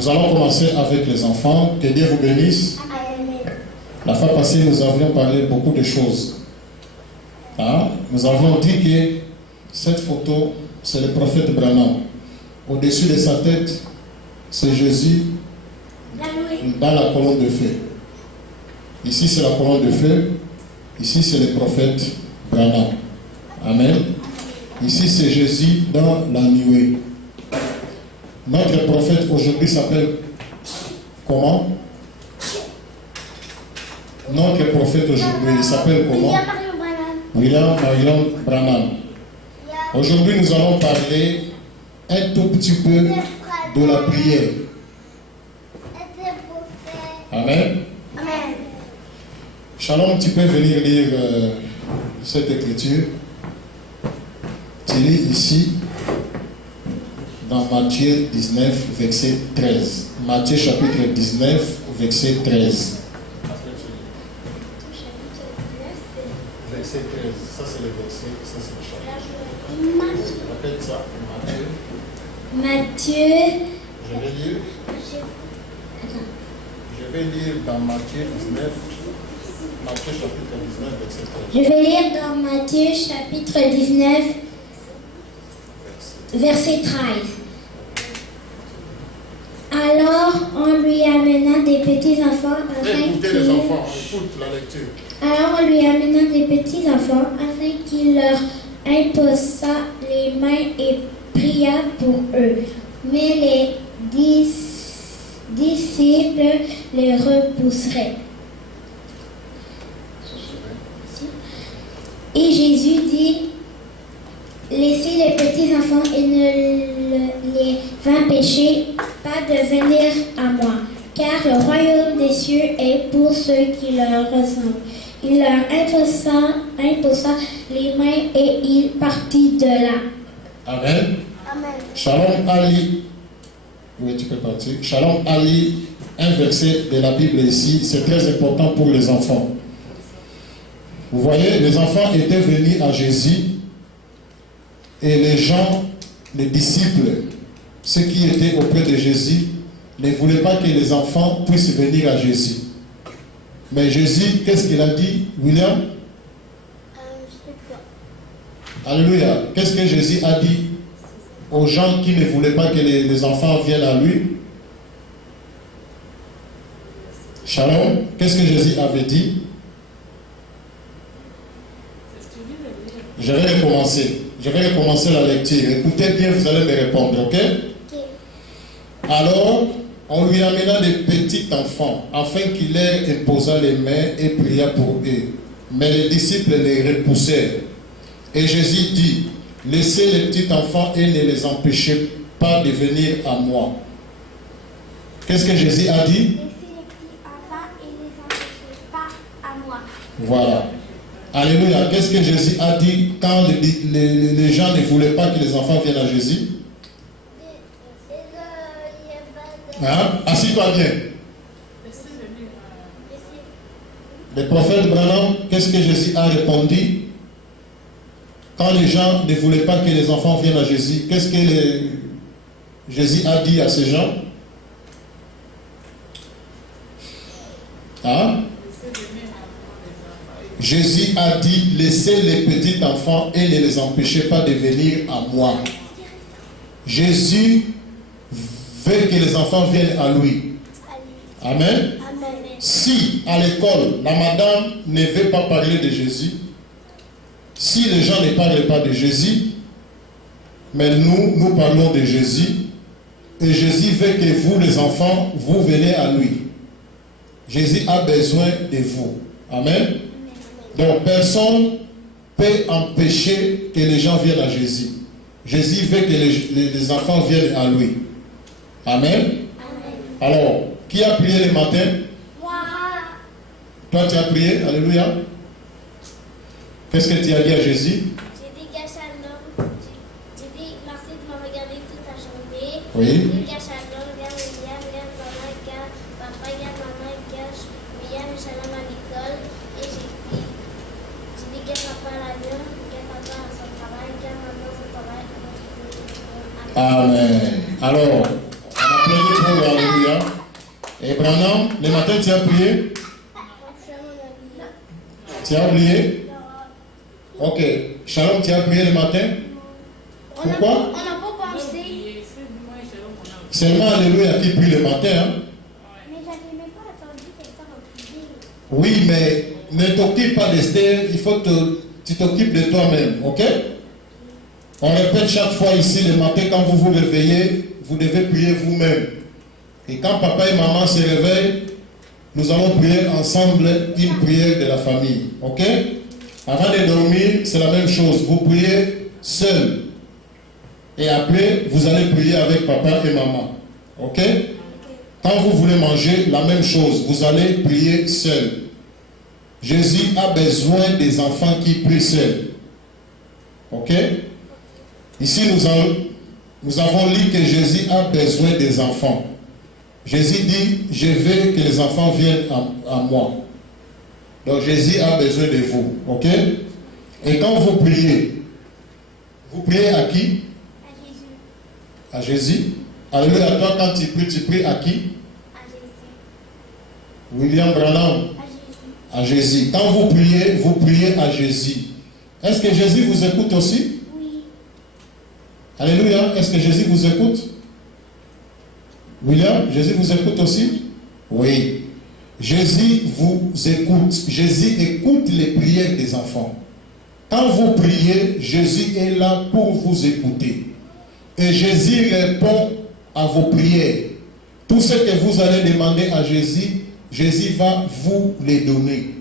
Nous allons commencer avec les enfants. Que Dieu vous bénisse. La fois passée, nous avions parlé beaucoup de choses. Nous avions dit que cette photo, c'est le prophète Branham. Au-dessus de sa tête, c'est Jésus dans la colonne de feu. Ici, c'est la colonne de feu. Ici, c'est le prophète Branham. Amen. Ici, c'est Jésus dans la nuée. Notre prophète aujourd'hui s'appelle comment? Notre prophète aujourd'hui, il s'appelle comment? William Marion Branham. Aujourd'hui, nous allons parler un tout petit peu de la prière. Amen. Amen. Shalom, tu peux venir lire cette écriture. Tu lis ici, dans Matthieu 19, verset 13. Matthieu chapitre 19, verset 13. Verset 13, ça c'est le verset, ça c'est le chapitre. Répète ça, Matthieu. Je vais lire dans Matthieu 19, Matthieu chapitre 19, verset 13. Je vais lire dans Matthieu chapitre 19, verset 13. Alors on lui amena des petits enfants Écoutez les enfants, écoute la lecture. Alors on lui amena des petits enfants afin qu'il leur imposa les mains et pria pour eux. Mais les disciples les repousseraient. Et Jésus dit, laissez les petits enfants et ne les empêchez pas de venir à moi, car le royaume des cieux est pour ceux qui leur ressemblent. Il leur imposa les mains et il partit de là. Amen. Amen. Shalom Ali. Oui, tu peux partir. Shalom Ali, un verset de la Bible ici, c'est très important pour les enfants. Vous voyez, les enfants étaient venus à Jésus et les gens, les disciples, ceux qui étaient auprès de Jésus, ne voulaient pas que les enfants puissent venir à Jésus. Mais Jésus, qu'est-ce qu'il a dit, William? Alléluia. Qu'est-ce que Jésus a dit aux gens qui ne voulaient pas que les enfants viennent à lui? Shalom. Qu'est-ce que Jésus avait dit? Je vais recommencer la lecture. Écoutez bien, vous allez me répondre, ok? Alors, on lui amena des petits enfants, afin qu'il leur imposa les mains et pria pour eux. Mais les disciples les repoussèrent. Et Jésus dit, laissez les petits enfants et ne les empêchez pas de venir à moi. Qu'est-ce que Jésus a dit? Laissez les petits enfants et ne les empêchez pas à moi. Voilà. Alléluia. Qu'est-ce que Jésus a dit quand les gens ne voulaient pas que les enfants viennent à Jésus? Assis-toi bien. Le prophète Branham, qu'est-ce que Jésus a répondu? Quand les gens ne voulaient pas que les enfants viennent à Jésus, qu'est-ce que Jésus a dit à ces gens? Jésus a dit, laissez les petits enfants et ne les empêchez pas de venir à moi. Jésus veut que les enfants viennent à lui. Amen. Amen. Si à l'école, la madame ne veut pas parler de Jésus, si les gens ne parlent pas de Jésus, mais nous parlons de Jésus, et Jésus veut que vous, les enfants, vous venez à lui. Jésus a besoin de vous. Amen. Donc personne ne peut empêcher que les gens viennent à Jésus. Jésus veut que les enfants viennent à lui. Amen. Amen. Alors, qui a prié le matin? Moi. Toi, tu as prié? Alléluia. Qu'est-ce que tu as dit à Jésus? J'ai dit Shalom. J'ai dit merci de me regarder toute la journée. Oui. J'ai dit Shalom, regarde William, regarde maman, regarde papa, regarde maman, regarde William, Shalom à l'école. Et j'ai dit regarde papa à l'avion, regarde papa à son travail, regarde maman à son travail. Amen. Alors, on applaudit pour Alléluia. Le matin, tu as prié? Tu as oublié? Ok. Shalom, tu as prié le matin? Pourquoi? On n'a pas pensé. Seulement Alléluia qui prie le matin. Hein? Mais j'avais même pas attendu qu'Esther a prié. Oui, mais ne t'occupe pas d'Esther, il faut que tu t'occupes de toi-même, ok? On répète chaque fois ici le matin quand vous vous réveillez, vous devez prier vous-même. Et quand papa et maman se réveillent, nous allons prier ensemble une prière de la famille, ok? Avant de dormir, c'est la même chose, vous priez seul. Et après, vous allez prier avec papa et maman, ok? Quand vous voulez manger, la même chose, vous allez prier seul. Jésus a besoin des enfants qui prient seuls. Ok? Ici, nous avons lu que Jésus a besoin des enfants. Jésus dit, je veux que les enfants viennent à moi. Donc Jésus a besoin de vous. Ok? Et quand vous priez à qui? À Jésus. À Jésus. Alléluia, toi quand tu pries à qui? À Jésus. William Branham. À Jésus. Quand vous priez à Jésus. Est-ce que Jésus vous écoute aussi? Oui. Alléluia. Est-ce que Jésus vous écoute? William, Jésus vous écoute aussi? Oui. Jésus vous écoute. Jésus écoute les prières des enfants. Quand vous priez, Jésus est là pour vous écouter. Et Jésus répond à vos prières. Tout ce que vous allez demander à Jésus, Jésus va vous les donner.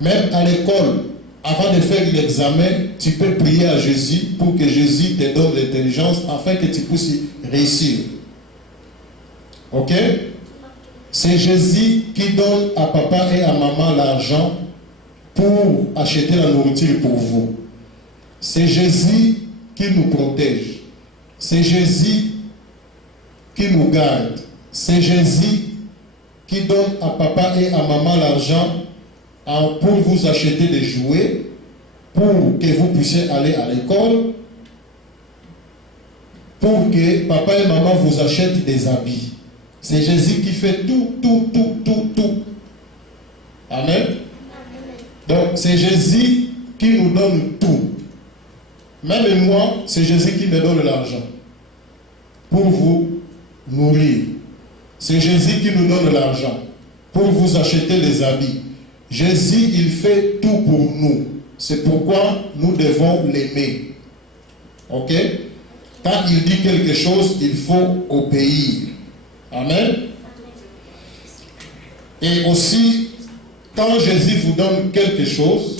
Même à l'école, avant de faire l'examen, tu peux prier à Jésus pour que Jésus te donne l'intelligence afin que tu puisses réussir. Ok? C'est Jésus qui donne à papa et à maman l'argent pour acheter la nourriture pour vous. C'est Jésus qui nous protège. C'est Jésus qui nous garde. C'est Jésus qui donne à papa et à maman l'argent pour vous acheter des jouets, pour que vous puissiez aller à l'école, pour que papa et maman vous achètent des habits. C'est Jésus qui fait tout. Amen. Donc c'est Jésus qui nous donne tout. Même moi, c'est Jésus qui me donne l'argent pour vous nourrir. C'est Jésus qui nous donne l'argent pour vous acheter des habits. Jésus, il fait tout pour nous. C'est pourquoi nous devons l'aimer. Ok? Quand il dit quelque chose, il faut obéir. Amen. Et aussi, quand Jésus vous donne quelque chose,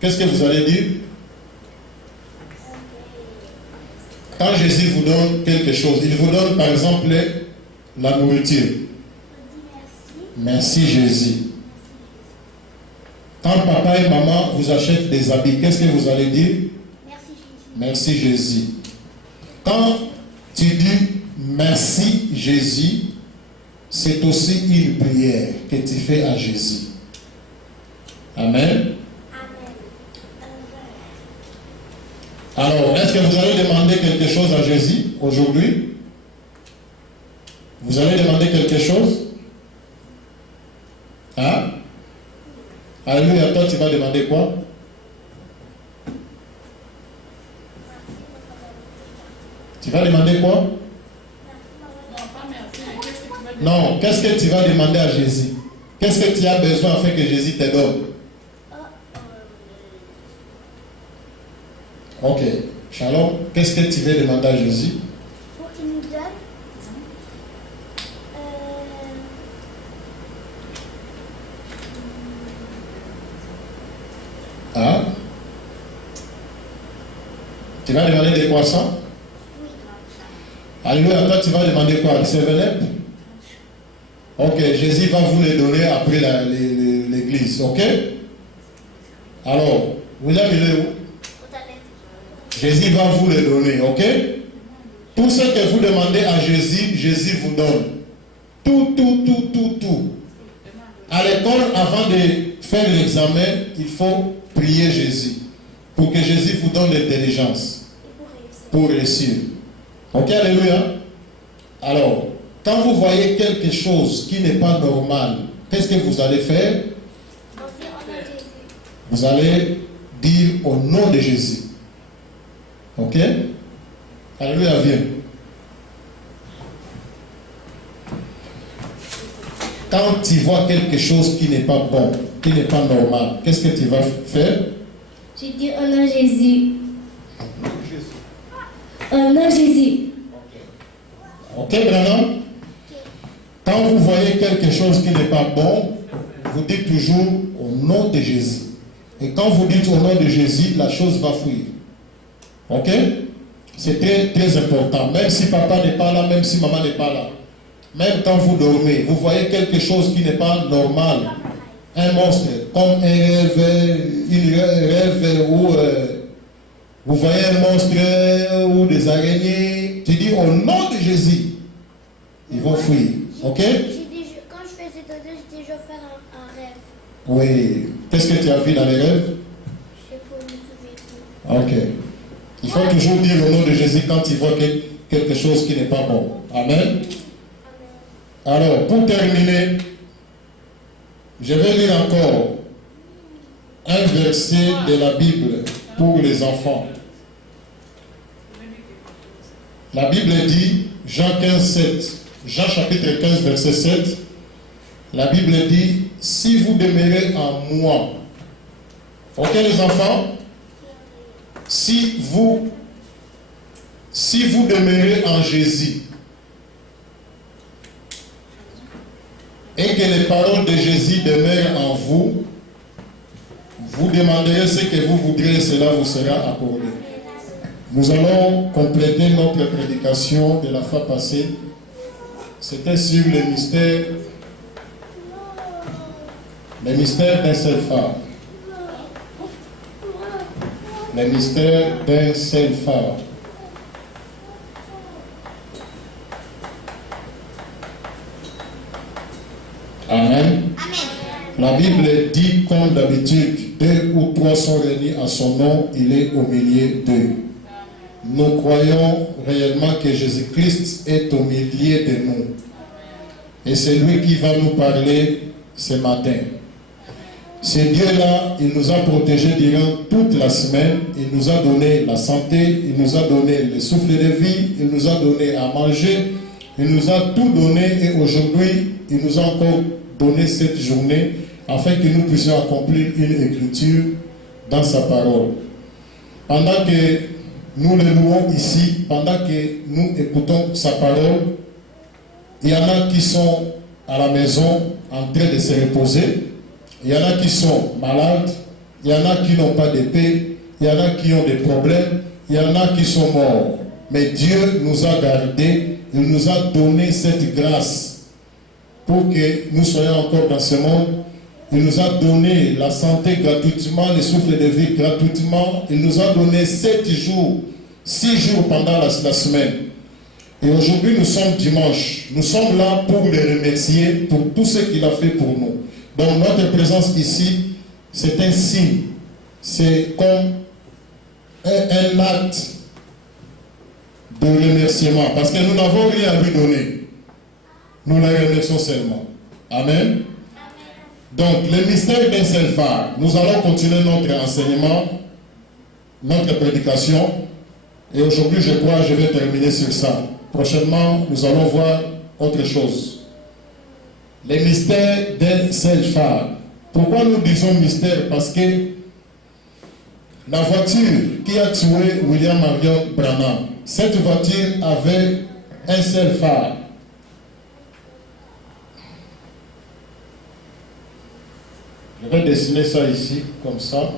qu'est-ce que vous allez dire? Quand Jésus vous donne quelque chose, il vous donne par exemple la nourriture. Merci Jésus. Quand papa et maman vous achètent des habits, qu'est-ce que vous allez dire? Merci Jésus. Quand tu dis merci Jésus, c'est aussi une prière que tu fais à Jésus. Amen. Alors, est-ce que vous allez demander quelque chose à Jésus aujourd'hui? Vous allez demander quelque chose? Hein? Alléluia, toi tu vas demander quoi? Tu vas demander quoi? Non, qu'est-ce que tu vas demander à Jésus? Qu'est-ce que tu as besoin afin que Jésus te donne? Ok. Shalom, qu'est-ce que tu veux demander à Jésus? Pour qu'il nous donne Hein? Tu vas demander des croissants? Alléluia, toi tu vas demander quoi? Le 7-Up? Ok, Jésus va vous les donner après l'église, ok? Alors, William, il est où? Jésus va vous les donner, ok? Tout ce que vous demandez à Jésus, Jésus vous donne. Tout. À l'école, avant de faire l'examen, il faut prier Jésus pour que Jésus vous donne l'intelligence pour réussir. Ok, alléluia. Alors, quand vous voyez quelque chose qui n'est pas normal, qu'est-ce que vous allez faire? Vous allez dire au nom de Jésus. Ok? Alléluia, viens. Quand tu vois quelque chose qui n'est pas bon, qui n'est pas normal, qu'est-ce que tu vas faire? Je dis au nom de Jésus. Au nom de Jésus. Ok, Branham? Quand vous voyez quelque chose qui n'est pas bon, vous dites toujours au nom de Jésus. Et quand vous dites au nom de Jésus, la chose va fuir. Ok? C'est très, très important. Même si papa n'est pas là, même si maman n'est pas là. Même quand vous dormez, vous voyez quelque chose qui n'est pas normal. Un monstre, comme un rêve où vous voyez un monstre ou des araignées. Tu dis au nom de Jésus, ils vont fuir. Ok? Quand je faisais dodo, je dis je vais faire un rêve. Oui. Qu'est-ce que tu as vu dans les rêves? Je peux me souvenir. Ok. Il faut toujours dire au nom de Jésus quand tu vois quelque chose qui n'est pas bon. Amen. Alors, pour terminer, je vais lire encore un verset de la Bible pour les enfants. La Bible dit, Jean 15, 7, Jean chapitre 15, verset 7, la Bible dit, si vous demeurez en moi, ok les enfants, si vous demeurez en Jésus, et que les paroles de Jésus demeurent en vous, vous demanderez ce que vous voudrez, cela vous sera accordé. Nous allons compléter notre prédication de la fois passée. C'était sur le mystère d'un seul phare. Le mystère d'un seul phare. Amen. La Bible dit comme d'habitude, 2 ou 3 sont réunis à son nom, il est au milieu d'eux. Nous croyons réellement que Jésus-Christ est au milieu de nous. Et c'est lui qui va nous parler ce matin. Ce Dieu-là, il nous a protégés durant toute la semaine. Il nous a donné la santé, il nous a donné le souffle de vie, il nous a donné à manger, il nous a tout donné et aujourd'hui, il nous a encore donné cette journée afin que nous puissions accomplir une écriture dans sa parole. Pendant que nous le louons ici, pendant que nous écoutons sa parole, il y en a qui sont à la maison en train de se reposer, il y en a qui sont malades, il y en a qui n'ont pas de paix, il y en a qui ont des problèmes, il y en a qui sont morts. Mais Dieu nous a gardés, il nous a donné cette grâce pour que nous soyons encore dans ce monde. Il nous a donné la santé gratuitement, le souffle de vie gratuitement. Il nous a donné 7 jours, 6 jours pendant la semaine. Et aujourd'hui, nous sommes dimanche. Nous sommes là pour le remercier pour tout ce qu'il a fait pour nous. Donc notre présence ici, c'est un signe. C'est comme un acte de remerciement. Parce que nous n'avons rien à lui donner. Nous la remercions seulement. Amen. Donc, le mystère d'un seul phare. Nous allons continuer notre enseignement, notre prédication. Et aujourd'hui, je crois que je vais terminer sur ça. Prochainement, nous allons voir autre chose. Le mystère d'un seul phare. Pourquoi nous disons mystère? Parce que la voiture qui a tué William Marion Branham, cette voiture avait un seul phare. Je vais dessiner ça ici, comme ça.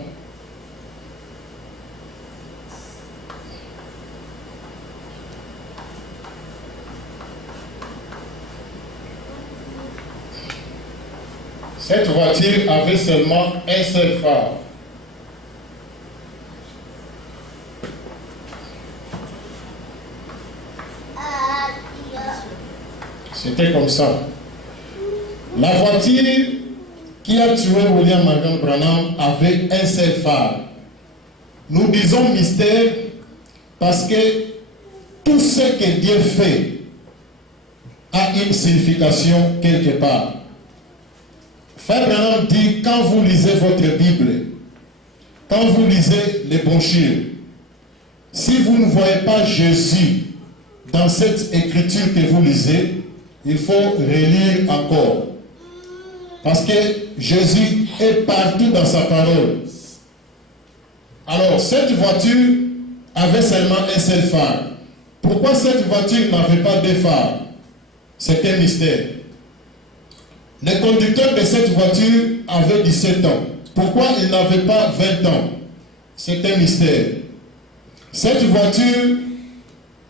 Cette voiture avait seulement un seul phare. C'était comme ça. La voiture qui a tué William Marion Branham avait un seul phare. Nous disons mystère parce que tout ce que Dieu fait a une signification quelque part. Frère Branham dit, quand vous lisez votre Bible, quand vous lisez les brochures, si vous ne voyez pas Jésus dans cette écriture que vous lisez, il faut relire encore. Parce que Jésus est partout dans sa parole. Alors, cette voiture avait seulement un seul phare. Pourquoi cette voiture n'avait pas deux phares? C'est un mystère. Le conducteur de cette voiture avait 17 ans. Pourquoi il n'avait pas 20 ans? C'est un mystère. Cette voiture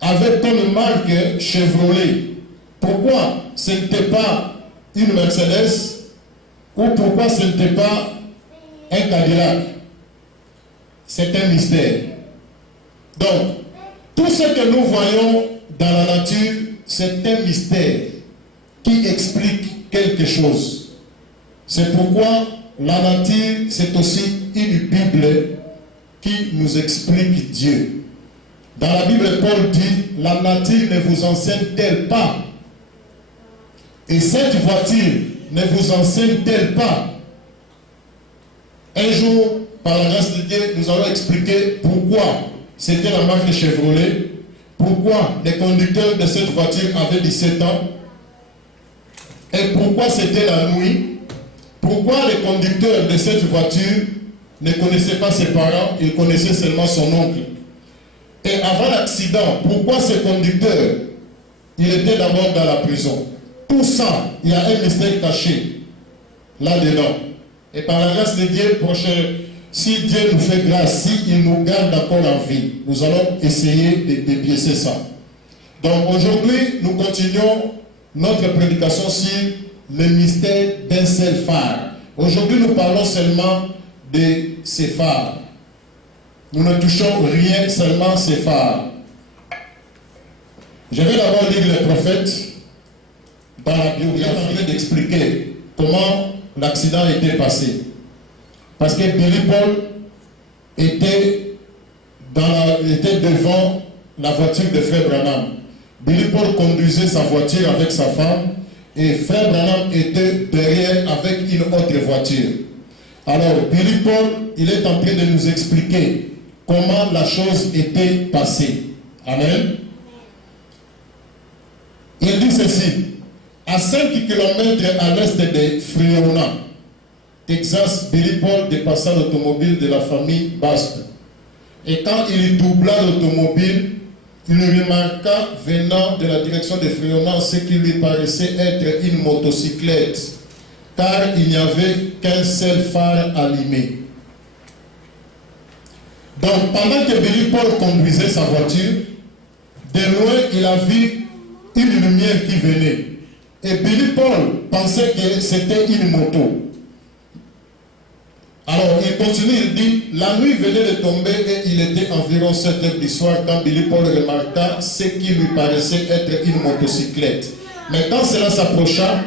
avait comme marque Chevrolet. Pourquoi ce n'était pas une Mercedes ou pourquoi ce n'était pas un Cadillac? C'est un mystère. Donc, tout ce que nous voyons dans la nature, c'est un mystère qui explique quelque chose. C'est pourquoi la nature, c'est aussi une Bible qui nous explique Dieu. Dans la Bible, Paul dit, la nature ne vous enseigne-t-elle pas? Et cette voiture ne vous enseigne-t-elle pas? Un jour, par la grâce de Dieu, nous allons expliquer pourquoi c'était la marque Chevrolet, pourquoi les conducteurs de cette voiture avaient 17 ans, et pourquoi c'était la nuit, pourquoi les conducteurs de cette voiture ne connaissaient pas ses parents, ils connaissaient seulement son oncle. Et avant l'accident, pourquoi ce conducteur, il était d'abord dans la prison. Tout ça, il y a un mystère caché là-dedans. Et par la grâce de Dieu, si Dieu nous fait grâce, s'il nous garde encore en vie, nous allons essayer de piécer ça. Donc aujourd'hui, nous continuons notre prédication sur le mystère d'un seul phare. Aujourd'hui, nous parlons seulement de ces phares. Nous ne touchons rien, seulement ces phares. Je vais d'abord lire les prophètes dans la Bible. Il est en train d'expliquer comment l'accident était passé. Parce que Billy Paul était devant la voiture de Frère Branham. Billy Paul conduisait sa voiture avec sa femme et Frère Branham était derrière avec une autre voiture. Alors, Billy Paul, il est en train de nous expliquer comment la chose était passée. Amen. Il dit ceci, à 5 km à l'est de Friona, Texas, Billy Paul dépassa l'automobile de la famille Basque. Et quand il doubla l'automobile, il remarqua, venant de la direction de Friona, ce qui lui paraissait être une motocyclette, car il n'y avait qu'un seul phare allumé. Donc, pendant que Billy Paul conduisait sa voiture, de loin, il a vu une lumière qui venait. Et Billy Paul pensait que c'était une moto. Alors, il continue, il dit, la nuit venait de tomber et il était environ 7 heures du soir quand Billy Paul remarqua ce qui lui paraissait être une motocyclette. Mais quand cela s'approcha,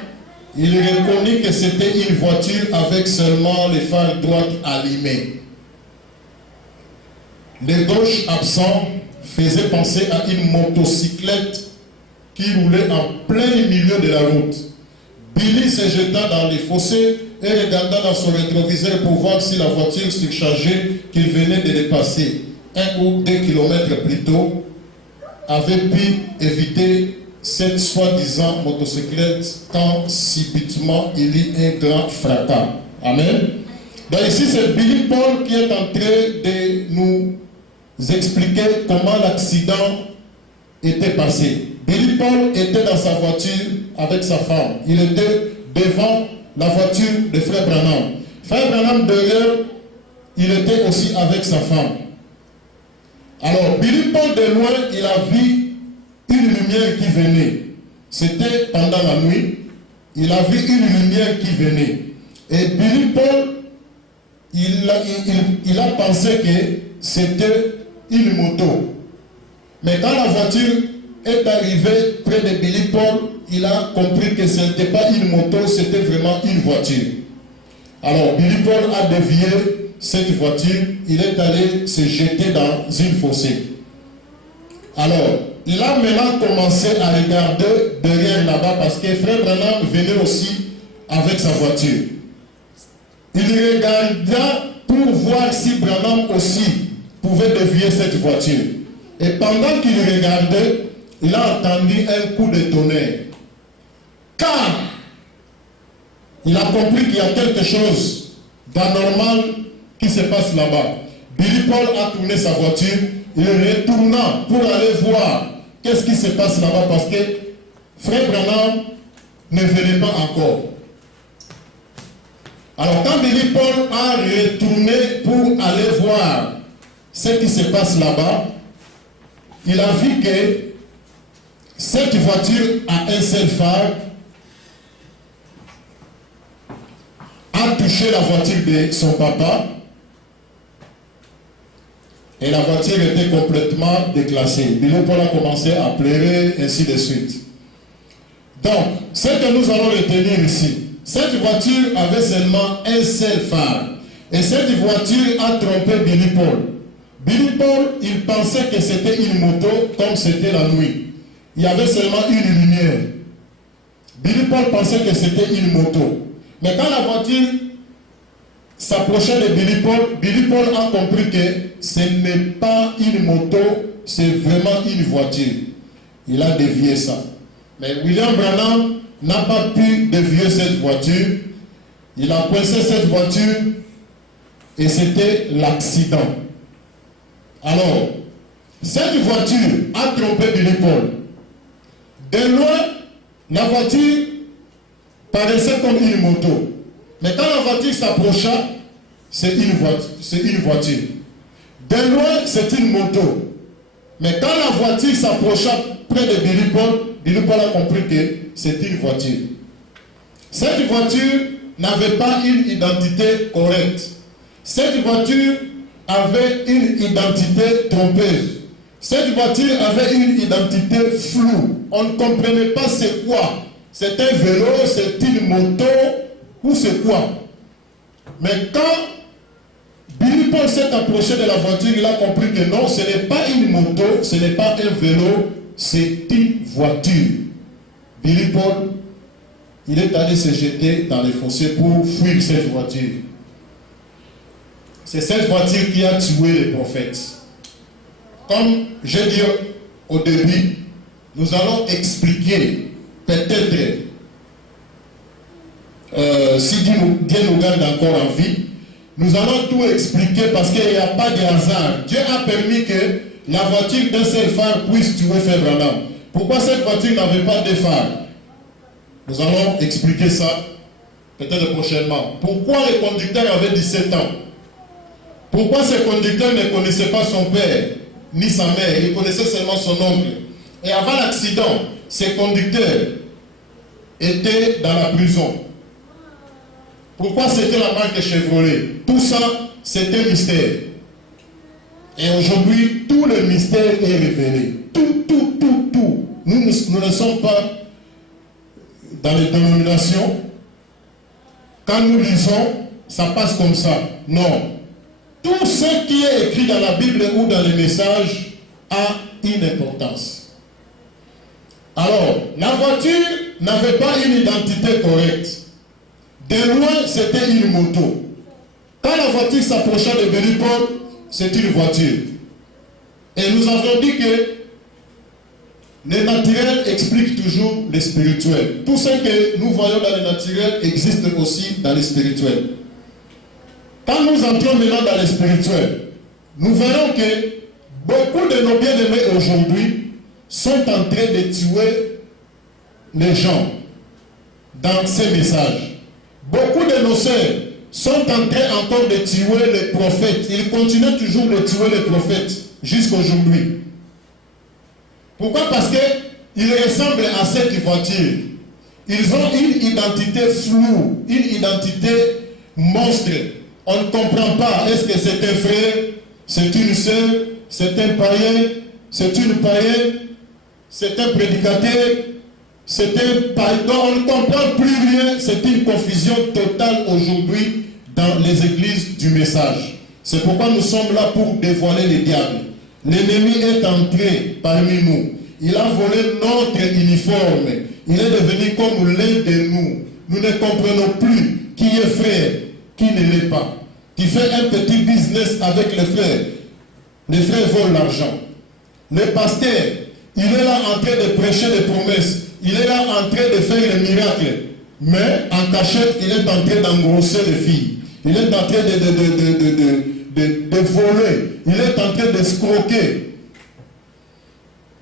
il reconnut que c'était une voiture avec seulement les phares droits allumés. Le gauche absent faisait penser à une motocyclette qui roulait en plein milieu de la route. Billy se jeta dans les fossés et regarda dans son rétroviseur pour voir si la voiture surchargée qu'il venait de dépasser 1 ou 2 kilomètres plus tôt avait pu éviter cette soi-disant motocyclette quand subitement il y eut un grand fracas. Amen. Donc ici c'est Billy Paul qui est en train de nous expliquer comment l'accident était passé. Billy Paul était dans sa voiture avec sa femme. Il était devant la voiture de Frère Branham. Frère Branham derrière, il était aussi avec sa femme. Alors, Billy Paul de loin, il a vu une lumière qui venait. C'était pendant la nuit. Il a vu une lumière qui venait. Et Billy Paul, il a pensé que c'était une moto. Mais quand la voiture est arrivée près de Billy Paul, il a compris que ce n'était pas une moto, c'était vraiment une voiture. Alors, Billy Paul a dévié cette voiture, il est allé se jeter dans une fossée. Alors, il a maintenant commencé à regarder derrière là-bas parce que Frère Branham venait aussi avec sa voiture. Il regarda pour voir si Branham aussi pouvait dévier cette voiture. Et pendant qu'il regardait, il a entendu un coup de tonnerre. Car il a compris qu'il y a quelque chose d'anormal qui se passe là-bas. Billy Paul a tourné sa voiture, il retourna pour aller voir qu'est-ce qui se passe là-bas parce que Frère Branham ne venait pas encore. Alors quand Billy Paul a retourné pour aller voir ce qui se passe là-bas, il a vu que cette voiture a un seul phare, a touché la voiture de son papa et la voiture était complètement déclassée. Billy Paul a commencé à pleurer, ainsi de suite. Donc, ce que nous allons retenir ici, cette voiture avait seulement un seul phare. Et cette voiture a trompé Billy Paul. Billy Paul, il pensait que c'était une moto comme c'était la nuit. Il y avait seulement une lumière. Billy Paul pensait que c'était une moto. Mais quand la voiture s'approchait de Billy Paul a compris que ce n'est pas une moto, c'est vraiment une voiture. Il a dévié ça. Mais William Branham n'a pas pu dévier cette voiture. Il a coincé cette voiture et c'était l'accident. Alors, cette voiture a trompé Billy Paul. De loin, la voiture paraissait comme une moto. Mais quand la voiture s'approcha, c'est une voiture. De loin, c'est une moto. Mais quand la voiture s'approcha près de Billy Paul a compris que c'est une voiture. Cette voiture n'avait pas une identité correcte. Cette voiture avait une identité trompeuse. Cette voiture avait une identité floue. On ne comprenait pas c'est quoi. C'est un vélo, c'est une moto ou c'est quoi. Mais quand Billy Paul s'est approché de la voiture, il a compris que non, ce n'est pas une moto, ce n'est pas un vélo, c'est une voiture. Billy Paul, il est allé se jeter dans les fossés pour fuir cette voiture. C'est cette voiture qui a tué les prophètes. Comme j'ai dit au début, nous allons expliquer, peut-être, si Dieu nous garde encore en vie, nous allons tout expliquer parce qu'il n'y a pas de hasard. Dieu a permis que la voiture d'un seul phare puisse tuer Frère Branham. Pourquoi cette voiture n'avait pas de phare? Nous allons expliquer ça peut-être prochainement. Pourquoi le conducteur avait 17 ans? Pourquoi ce conducteur ne connaissait pas son père ni sa mère? Il connaissait seulement son oncle. Et avant l'accident, ce conducteur était dans la prison. Pourquoi c'était la marque Chevrolet? Tout ça, c'est un mystère. Et aujourd'hui, tout le mystère est révélé. Tout. Nous ne sommes pas dans les dénominations. Quand nous lisons, ça passe comme ça. Non. Tout ce qui est écrit dans la Bible ou dans les messages a une importance. Alors, la voiture n'avait pas une identité correcte. De loin, c'était une moto. Quand la voiture s'approcha de Billy Paul, c'est une voiture. Et nous avons dit que le naturel explique toujours le spirituel. Tout ce que nous voyons dans le naturel existe aussi dans le spirituel. Quand nous entrons maintenant dans le spirituel, nous verrons que beaucoup de nos bien-aimés aujourd'hui sont en train de tuer les gens dans ces messages. Beaucoup de nos sœurs sont en train encore de tuer les prophètes. Ils continuent toujours de tuer les prophètes jusqu'à aujourd'hui. Pourquoi? Parce qu'ils ressemblent à cette voiture. Ils ont une identité floue, une identité monstre. On ne comprend pas. Est-ce que c'est un frère, c'est une sœur, c'est un païen, c'est une païenne, c'est un prédicateur, c'est un païen. On ne comprend plus rien. C'est une confusion totale aujourd'hui dans les églises du message. C'est pourquoi nous sommes là pour dévoiler le diable. L'ennemi est entré parmi nous. Il a volé notre uniforme. Il est devenu comme l'un de nous. Nous ne comprenons plus qui est frère, qui ne l'est pas. Tu fais un petit business avec les frères. Les frères volent l'argent. Le pasteur, il est là en train de prêcher des promesses. Il est là en train de faire les miracles. Mais en cachette, il est en train d'engrosser les filles. Il est en train de voler. Il est en train d'escroquer.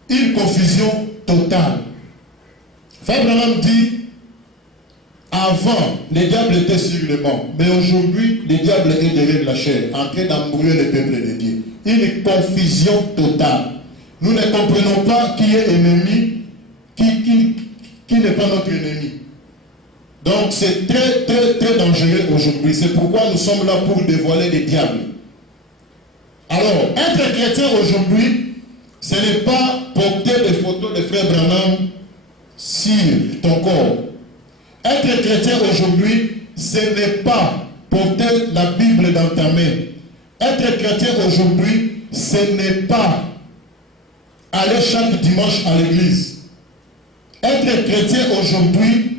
Une confusion totale. Frère Branham dit, avant, le diable était sur le banc. Mais aujourd'hui, le diable est derrière la chair, en train d'embrouiller le peuple de Dieu. Une confusion totale. Nous ne comprenons pas qui est ennemi, qui n'est pas notre ennemi. Donc c'est très, très, très dangereux aujourd'hui. C'est pourquoi nous sommes là pour dévoiler les diables. Alors, être chrétien aujourd'hui, ce n'est pas porter des photos de frère Branham sur ton corps. Être chrétien aujourd'hui, ce n'est pas porter la Bible dans ta main. Être chrétien aujourd'hui, ce n'est pas aller chaque dimanche à l'église. Être chrétien aujourd'hui,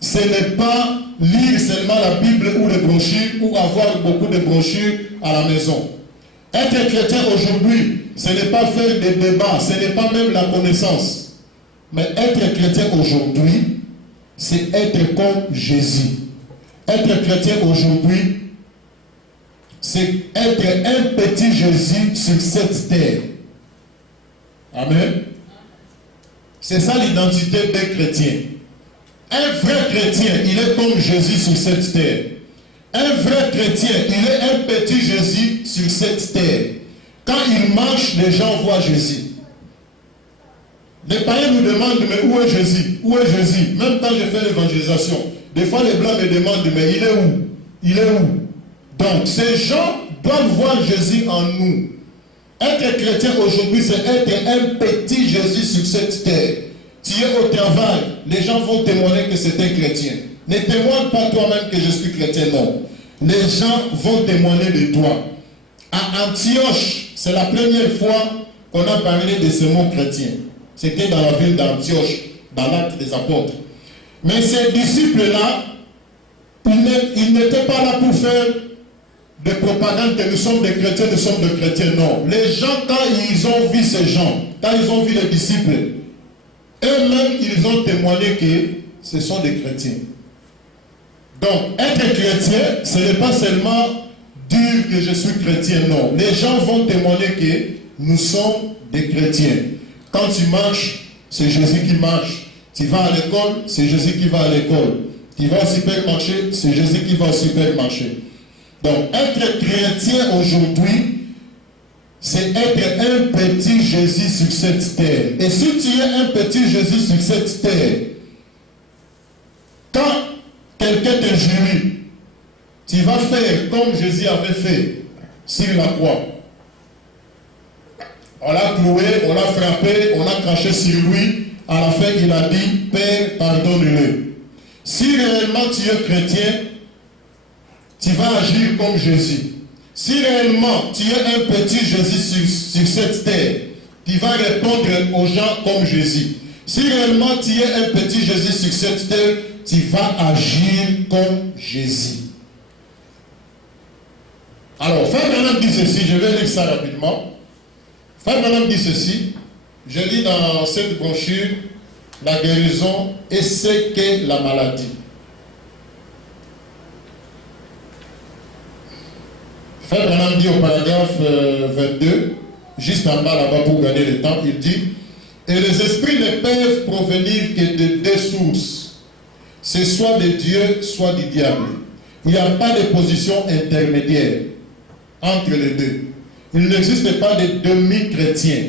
ce n'est pas lire seulement la Bible ou les brochures ou avoir beaucoup de brochures à la maison. Être chrétien aujourd'hui, ce n'est pas faire des débats, ce n'est pas même la connaissance. Mais être chrétien aujourd'hui, c'est être comme Jésus. Être chrétien aujourd'hui, c'est être un petit Jésus sur cette terre. Amen. C'est ça l'identité d'un chrétien. Un vrai chrétien, il est comme Jésus sur cette terre. Un vrai chrétien, il est un petit Jésus sur cette terre. Quand il marche, les gens voient Jésus. Les païens nous demandent, mais où est Jésus? Où est Jésus? Même quand je fais l'évangélisation, des fois les blancs me demandent, mais il est où? Il est où? Donc, ces gens doivent voir Jésus en nous. Être chrétien aujourd'hui, c'est être un petit Jésus sur cette terre. Tu es au travail, les gens vont témoigner que c'est un chrétien. Ne témoigne pas toi-même que je suis chrétien, non. Les gens vont témoigner de toi. À Antioche, c'est la première fois qu'on a parlé de ce mot chrétien. C'était dans la ville d'Antioche, dans l'acte des apôtres. Mais ces disciples-là, ils n'étaient pas là pour faire de propagande que nous sommes des chrétiens, nous sommes des chrétiens. Non. Les gens, quand ils ont vu ces gens, quand ils ont vu les disciples, eux-mêmes, ils ont témoigné que ce sont des chrétiens. Donc, être chrétien, ce n'est pas seulement dire que je suis chrétien, non. Les gens vont témoigner que nous sommes des chrétiens. Quand tu marches, c'est Jésus qui marche. Tu vas à l'école, c'est Jésus qui va à l'école. Tu vas au supermarché, c'est Jésus qui va au supermarché. Donc, être chrétien aujourd'hui, c'est être un petit Jésus sur cette terre. Et si tu es un petit Jésus sur cette terre, quand quelqu'un te jurie, tu vas faire comme Jésus avait fait sur la croix. On l'a cloué, on l'a frappé, on a craché sur lui. À la fin, il a dit, Père, pardonne-le. Si réellement tu es chrétien, tu vas agir comme Jésus. Si réellement tu es un petit Jésus sur cette terre, tu vas répondre aux gens comme Jésus. Si réellement tu es un petit Jésus sur cette terre, tu vas agir comme Jésus. Alors, Frère Branham dit ceci, je vais lire ça rapidement. Frère Branham dit ceci, je lis dans cette brochure, la guérison et ce qu'est la maladie. Frère Branham dit au paragraphe 22, juste en bas là-bas pour gagner le temps, il dit, et les esprits ne peuvent provenir que de deux sources. C'est soit de Dieu, soit du diable. Il n'y a pas de position intermédiaire entre les deux. Il n'existe pas de demi-chrétiens.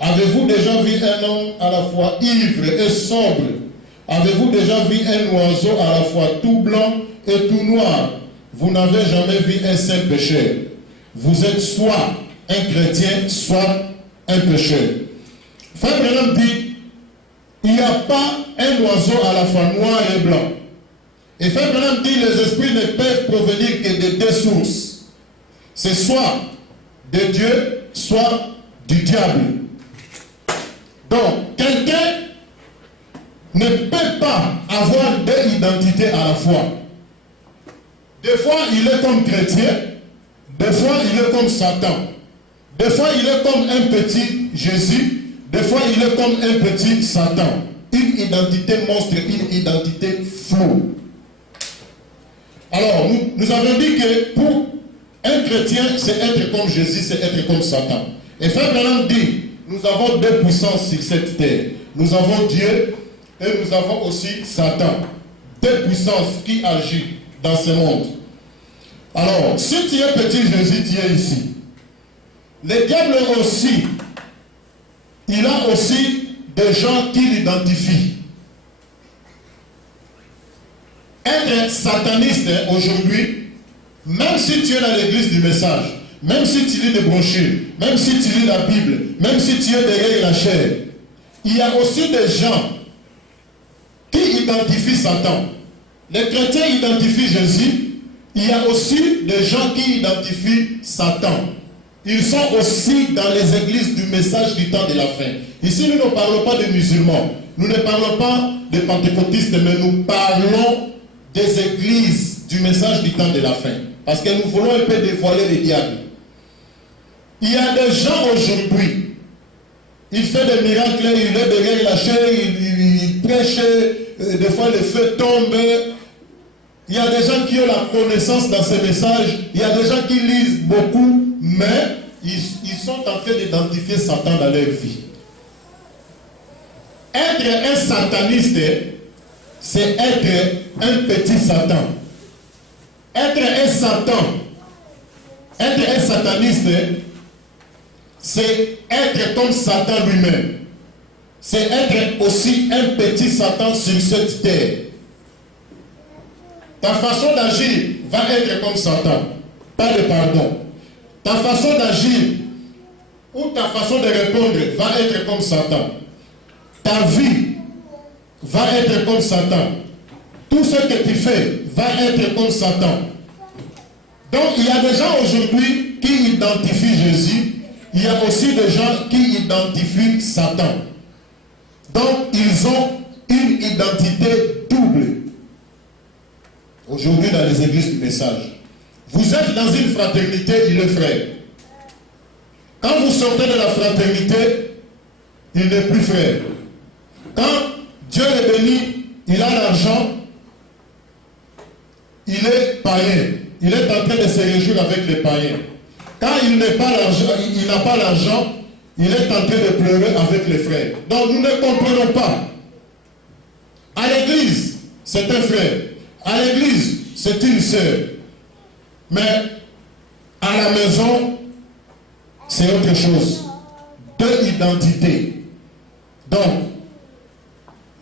Avez-vous déjà vu un homme à la fois ivre et sobre? Avez-vous déjà vu un oiseau à la fois tout blanc et tout noir? Vous n'avez jamais vu un saint pécheur. Vous êtes soit un chrétien, soit un pécheur. Frère Branham dit, il n'y a pas un oiseau à la fois noir et blanc. Et Frère Branham dit, les esprits ne peuvent provenir que de deux sources. C'est soit de Dieu, soit du diable. Donc, quelqu'un ne peut pas avoir deux identités à la fois. Des fois, il est comme chrétien, des fois, il est comme Satan. Des fois, il est comme un petit Jésus, des fois, il est comme un petit Satan. Une identité monstre, une identité floue. Alors, nous avons dit que pour un chrétien, c'est être comme Jésus, c'est être comme Satan. Et Frère Branham dit, nous avons deux puissances sur cette terre. Nous avons Dieu et nous avons aussi Satan. Deux puissances qui agissent dans ce monde. Alors, si tu es petit Jésus, tu es ici. Le diable aussi, il a aussi des gens qui l'identifient. Être sataniste aujourd'hui, même si tu es dans l'église du message, même si tu lis des brochures, même si tu lis la Bible, même si tu es derrière la chair, il y a aussi des gens qui identifient Satan. Les chrétiens identifient Jésus, il y a aussi des gens qui identifient Satan. Ils sont aussi dans les églises du message du temps de la fin. Ici, nous ne parlons pas de musulmans, nous ne parlons pas de pentecôtistes, mais nous parlons des églises du message du temps de la fin. Parce que nous voulons un peu dévoiler les diables. Il y a des gens aujourd'hui, il fait des miracles, il est derrière la chair, il prêche, des fois le feu tombe. Il y a des gens qui ont la connaissance dans ces messages, il y a des gens qui lisent beaucoup, mais ils sont en train d'identifier Satan dans leur vie. Être un sataniste, c'est être un petit Satan. Être un Satan, être un sataniste, c'est être comme Satan lui-même. C'est être aussi un petit Satan sur cette terre. Ta façon d'agir va être comme Satan. Pas de pardon. Ta façon d'agir ou ta façon de répondre va être comme Satan. Ta vie va être comme Satan. Tout ce que tu fais va être comme Satan. Donc il y a des gens aujourd'hui qui identifient Jésus. Il y a aussi des gens qui identifient Satan. Donc ils ont une identité double. Aujourd'hui dans les églises du message. Vous êtes dans une fraternité, il est frère. Quand vous sortez de la fraternité, il n'est plus frère. Quand Dieu est béni, il a l'argent, il est païen. Il est en train de se réjouir avec les païens. Quand il n'a pas l'argent, il est en train de pleurer avec les frères. Donc nous ne comprenons pas. À l'église, c'est un frère. À l'église, c'est une sœur. Mais à la maison, c'est autre chose. Deux identités. Donc,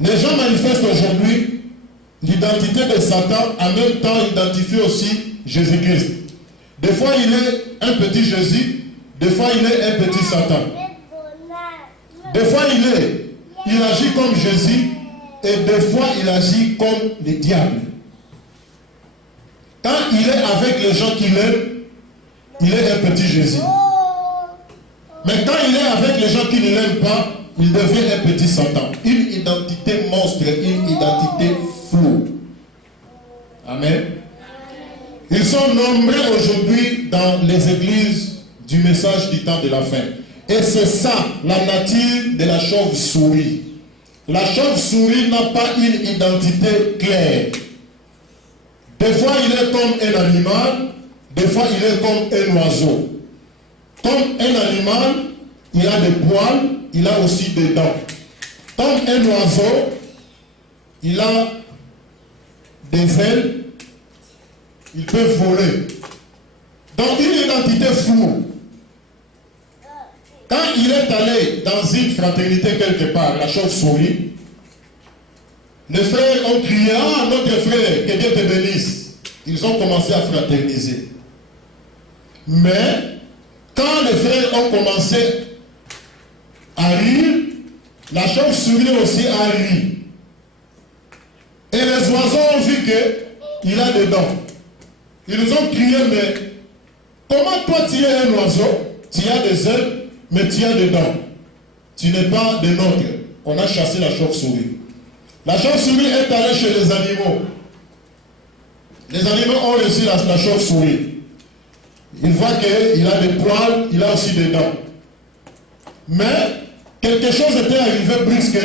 les gens manifestent aujourd'hui l'identité de Satan, en même temps identifient aussi Jésus-Christ. Des fois, il est un petit Jésus, des fois, il est un petit Satan. Des fois, il agit comme Jésus, et des fois, il agit comme le diable. Quand il est avec les gens qu'il aime, il est un petit Jésus. Mais quand il est avec les gens qui ne l'aiment pas, il devient un petit Satan. Une identité monstre, une identité floue. Amen. Ils sont nombreux aujourd'hui dans les églises du message du temps de la fin. Et c'est ça, la nature de la chauve-souris. La chauve-souris n'a pas une identité claire. Des fois, il est comme un animal, des fois, il est comme un oiseau. Comme un animal, il a des poils, il a aussi des dents. Comme un oiseau, il a des ailes, il peut voler. Donc, une identité floue. Quand il est allé dans une fraternité quelque part, la chauve-souris, les frères ont crié, « Ah, notre frère, que Dieu te bénisse !» Ils ont commencé à fraterniser. Mais, quand les frères ont commencé à rire, la chauve-souris aussi a ri. Et les oiseaux ont vu qu'il a des dents. Ils nous ont crié, mais comment toi tu es un oiseau, tu as des ailes, mais tu as des dents. tu n'es pas des nôtres. On a chassé la chauve-souris. La chauve-souris est allée chez les animaux. Les animaux ont reçu la chauve-souris. Il voit qu'il a des poils, il a aussi des dents. Mais quelque chose était arrivé brusque,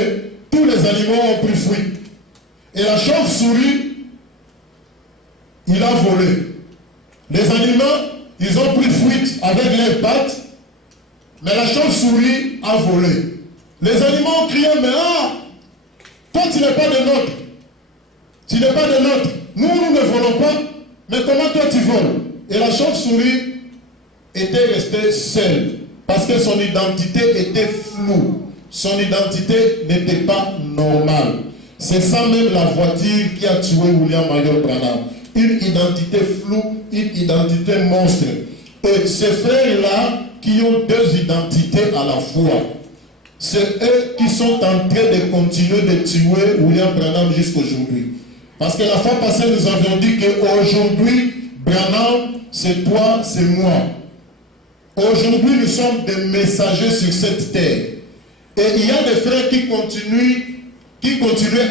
tous les animaux ont pris fuite. Et la chauve-souris, il a volé. Les animaux, ils ont pris fuite avec leurs pattes, mais la chauve-souris a volé. Les animaux ont crié, mais toi tu n'es pas de nôtres. Tu n'es pas de nôtres. Nous ne volons pas, mais comment toi tu voles? Et la chauve-souris était restée seule, parce que son identité était floue. Son identité n'était pas normale. C'est ça même la voiture qui a tué William Marion Branham. Une identité floue, une identité monstre. Et ces frères-là qui ont deux identités à la fois, c'est eux qui sont en train de continuer de tuer William Branham jusqu'aujourd'hui. Parce que la fois passée, nous avions dit qu'aujourd'hui, Branham, c'est toi, c'est moi. Aujourd'hui, nous sommes des messagers sur cette terre. Et il y a des frères qui continuent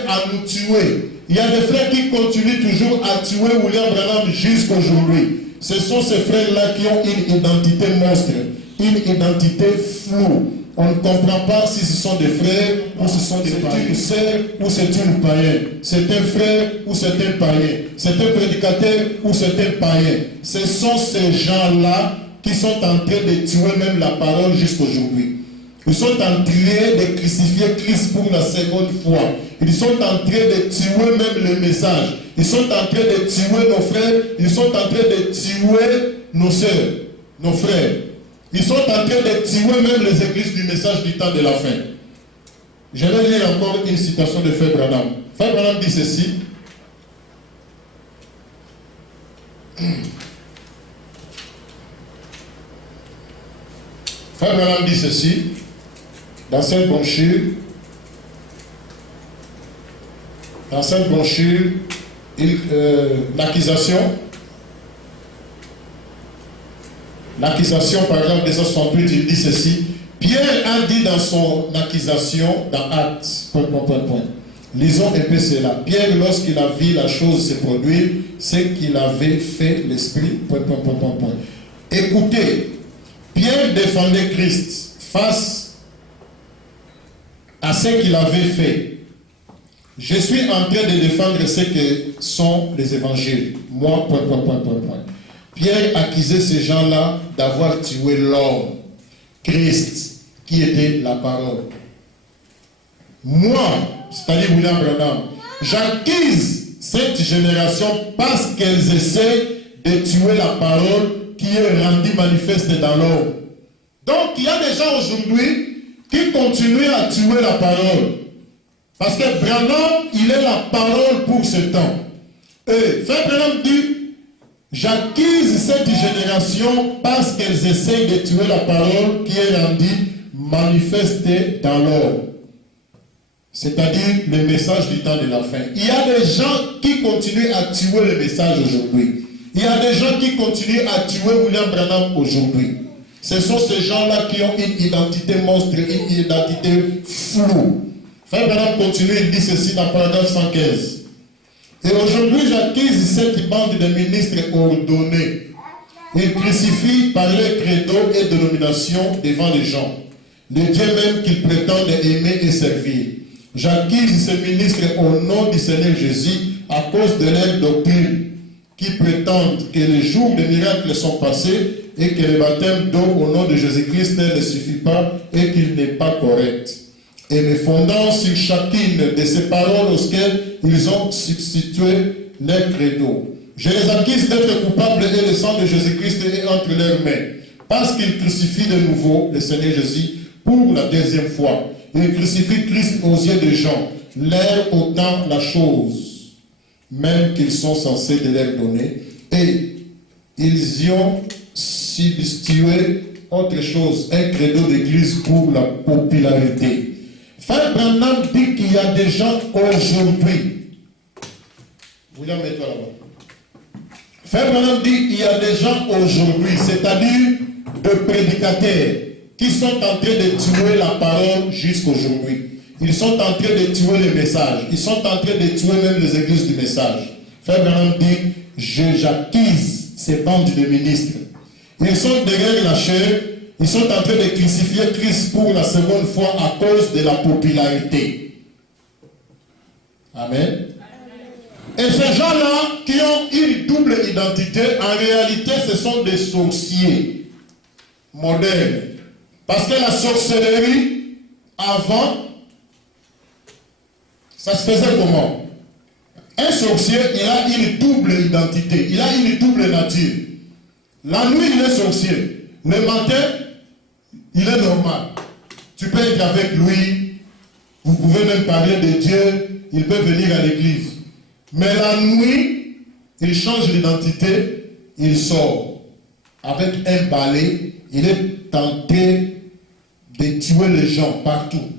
à nous tuer. Il y a des frères qui continuent toujours à tuer William Branham jusqu'aujourd'hui. Ce sont ces frères-là qui ont une identité monstre, une identité floue. On ne comprend pas si ce sont des frères ou ce sont des païens. C'est une sœur ou c'est une païenne. C'est un frère ou c'est un païen. C'est un prédicateur ou c'est un païen. Ce sont ces gens-là qui sont en train de tuer même la parole jusqu'aujourd'hui. Ils sont en train de crucifier Christ pour la seconde fois. Ils sont en train de tuer même le message. Ils sont en train de tuer nos frères. Ils sont en train de tuer nos sœurs, nos frères. Ils sont en train de tuer même les églises du message du temps de la fin. Je vais lire encore une citation de Frère Branham. Frère Branham dit ceci. Frère Branham dit ceci. Dans cette brochure, l'accusation, par exemple, 268, il dit ceci. Pierre a dit dans son accusation, dans Actes, lisons un peu cela. Pierre, lorsqu'il a vu la chose se produire, c'est qu'il avait fait l'esprit, Écoutez, Pierre défendait Christ face à ce qu'il avait fait. Je suis en train de défendre ce que sont les évangiles. Moi, Pierre accusait ces gens-là d'avoir tué l'homme, Christ, qui était la parole. Moi, c'est-à-dire William Branham, j'accuse cette génération parce qu'elles essaient de tuer la parole qui est rendue manifeste dans l'homme. Donc, il y a des gens aujourd'hui qui continuent à tuer la parole. Parce que Branham, il est la parole pour ce temps. Et Frère Branham dit, j'accuse cette génération parce qu'elles essayent de tuer la parole qui est rendue manifeste dans l'homme. C'est-à-dire le message du temps de la fin. Il y a des gens qui continuent à tuer le message aujourd'hui. Il y a des gens qui continuent à tuer William Branham aujourd'hui. Ce sont ces gens-là qui ont une identité monstre, une identité floue. Frère Branham continue, il dit ceci dans paragraphe 115. Et aujourd'hui, j'accuse cette bande de ministres ordonnés. Ils crucifient par leur credo et dénomination devant les gens, le Dieu même qu'ils prétendent aimer et servir. J'accuse ces ministres au nom du Seigneur Jésus à cause de leur doctrine, qui prétendent que les jours de miracles sont passés et que le baptême d'eau au nom de Jésus-Christ ne suffit pas et qu'il n'est pas correct. Et me fondant sur chacune de ces paroles auxquelles ils ont substitué leur credo. Je les accuse d'être coupables et le sang de Jésus-Christ est entre leurs mains, parce qu'ils crucifient de nouveau le Seigneur Jésus pour la deuxième fois. Ils crucifient Christ aux yeux des gens, leur ôtant la chose, même qu'ils sont censés de leur donner, et ils y ont substitué autre chose, un credo d'église pour la popularité. Frère Branham dit qu'il y a des gens aujourd'hui. William, mets-toi là-bas. Frère Branham dit qu'il y a des gens aujourd'hui, c'est-à-dire de prédicateurs, qui sont en train de tuer la parole jusqu'aujourd'hui. Ils sont en train de tuer les messages. Ils sont en train de tuer même les églises du message. Frère Branham dit, j'accuse ces bandes de ministres. Ils sont derrière la chair. Ils sont en train de crucifier Christ pour la seconde fois à cause de la popularité. Amen. Et ces gens-là qui ont une double identité, en réalité, ce sont des sorciers modernes. Parce que la sorcellerie, avant, ça se faisait comment? Un sorcier, il a une double identité, il a une double nature. La nuit, il est sorcier. Le matin, il est normal. Tu peux être avec lui, vous pouvez même parler de Dieu, il peut venir à l'église. Mais la nuit, il change l'identité, il sort. Avec un balai, il est tenté de tuer les gens partout.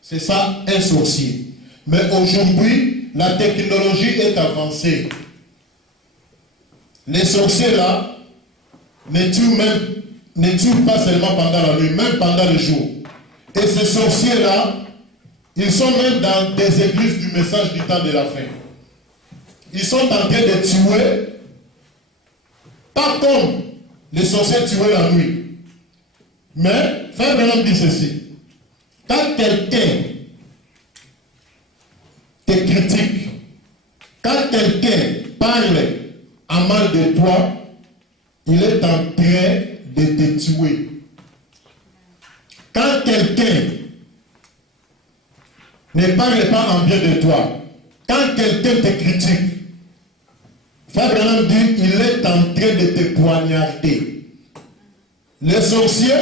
C'est ça, un sorcier. Mais aujourd'hui, la technologie est avancée. Les sorciers là ne tuent pas seulement pendant la nuit, même pendant le jour. Et ces sorciers là, ils sont même dans des églises du message du temps de la fin. Ils sont en train de tuer, pas comme les sorciers tuaient la nuit. Mais, Frère Branham dit ceci. Quand quelqu'un te critique, quand quelqu'un parle à mal de toi, il est en train de te tuer. Quand quelqu'un ne parle pas en bien de toi, quand quelqu'un te critique, Frère Branham dit, il est en train de te poignarder. Les sorciers,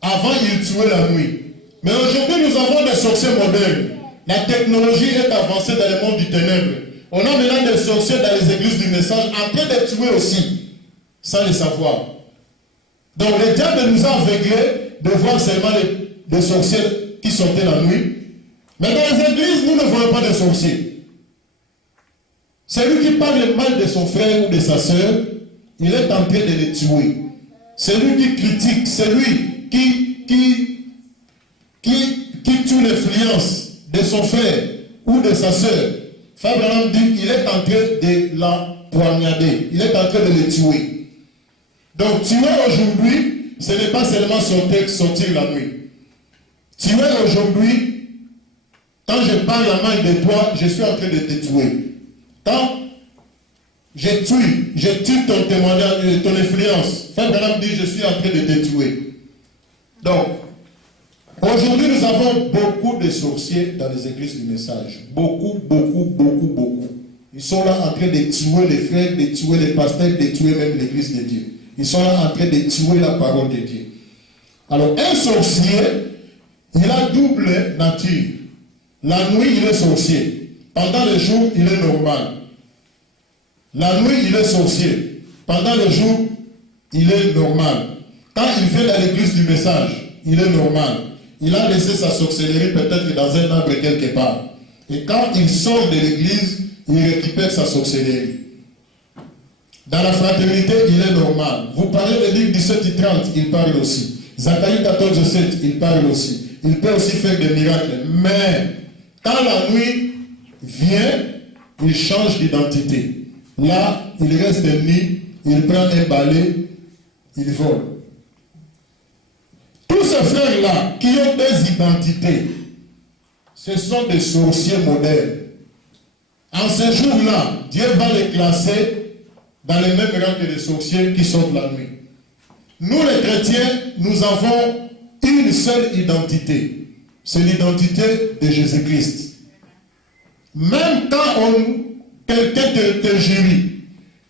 avant, ils tuaient la nuit. Mais aujourd'hui, nous avons des sorciers modernes. La technologie est avancée dans le monde du ténèbre. On a maintenant des sorciers dans les églises du message en train de tuer aussi, sans le savoir. Donc le diable nous a aveuglés de voir seulement des sorciers qui sortaient la nuit. Mais dans les églises, nous ne voyons pas de sorciers. Celui qui parle mal de son frère ou de sa sœur, il est en train de les tuer. Celui qui critique, celui qui tue l'influence de son frère ou de sa sœur, Frère Branham dit qu'il est en train de la poignarder, il est en train de le tuer. Donc tuer aujourd'hui, ce n'est pas seulement sortir la nuit. Tuer aujourd'hui, quand je parle à mal de toi, je suis en train de te tuer. Quand je tue ton témoignage, ton influence, Frère Branham dit je suis en train de te tuer. Donc, aujourd'hui, nous avons beaucoup de sorciers dans les églises du message. Beaucoup. Ils sont là en train de tuer les frères, de tuer les pasteurs, de tuer même l'église de Dieu. Ils sont là en train de tuer la parole de Dieu. Alors, un sorcier, il a double nature. La nuit, il est sorcier. Pendant le jour, il est normal. La nuit, il est sorcier. Pendant le jour, il est normal. Quand il vient dans l'église du message, il est normal. Il a laissé sa sorcellerie peut-être dans un arbre quelque part. Et quand il sort de l'église, il récupère sa sorcellerie. Dans la fraternité, il est normal. Vous parlez de Luc 17:30, il parle aussi. Zacharie 14:7, il parle aussi. Il peut aussi faire des miracles. Mais quand la nuit vient, il change d'identité. Là, il reste nu, il prend un balai, il vole. Tous ces frères-là qui ont des identités, ce sont des sorciers modernes. En ce jour-là, Dieu va les classer dans les mêmes rangs que les sorciers qui sortent la nuit. Nous les chrétiens, nous avons une seule identité. C'est l'identité de Jésus-Christ. Même quand quelqu'un te jurie,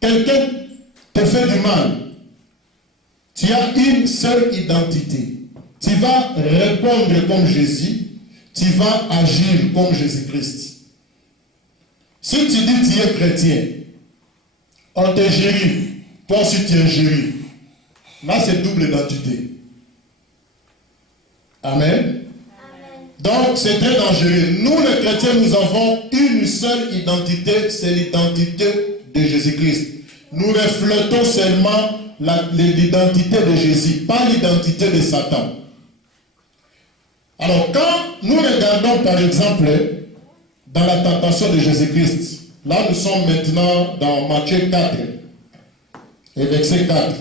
quelqu'un te fait du mal, tu as une seule identité. Tu vas répondre comme Jésus, tu vas agir comme Jésus-Christ. Si tu dis que tu es chrétien, on te jurie, toi aussi tu es jury. Là c'est double identité. Amen. Donc c'est très dangereux. Nous les chrétiens, nous avons une seule identité, c'est l'identité de Jésus-Christ. Nous reflétons seulement l'identité de Jésus, pas l'identité de Satan. Alors, quand nous regardons, par exemple, dans la tentation de Jésus-Christ, là, nous sommes maintenant dans Matthieu 4, et verset 4.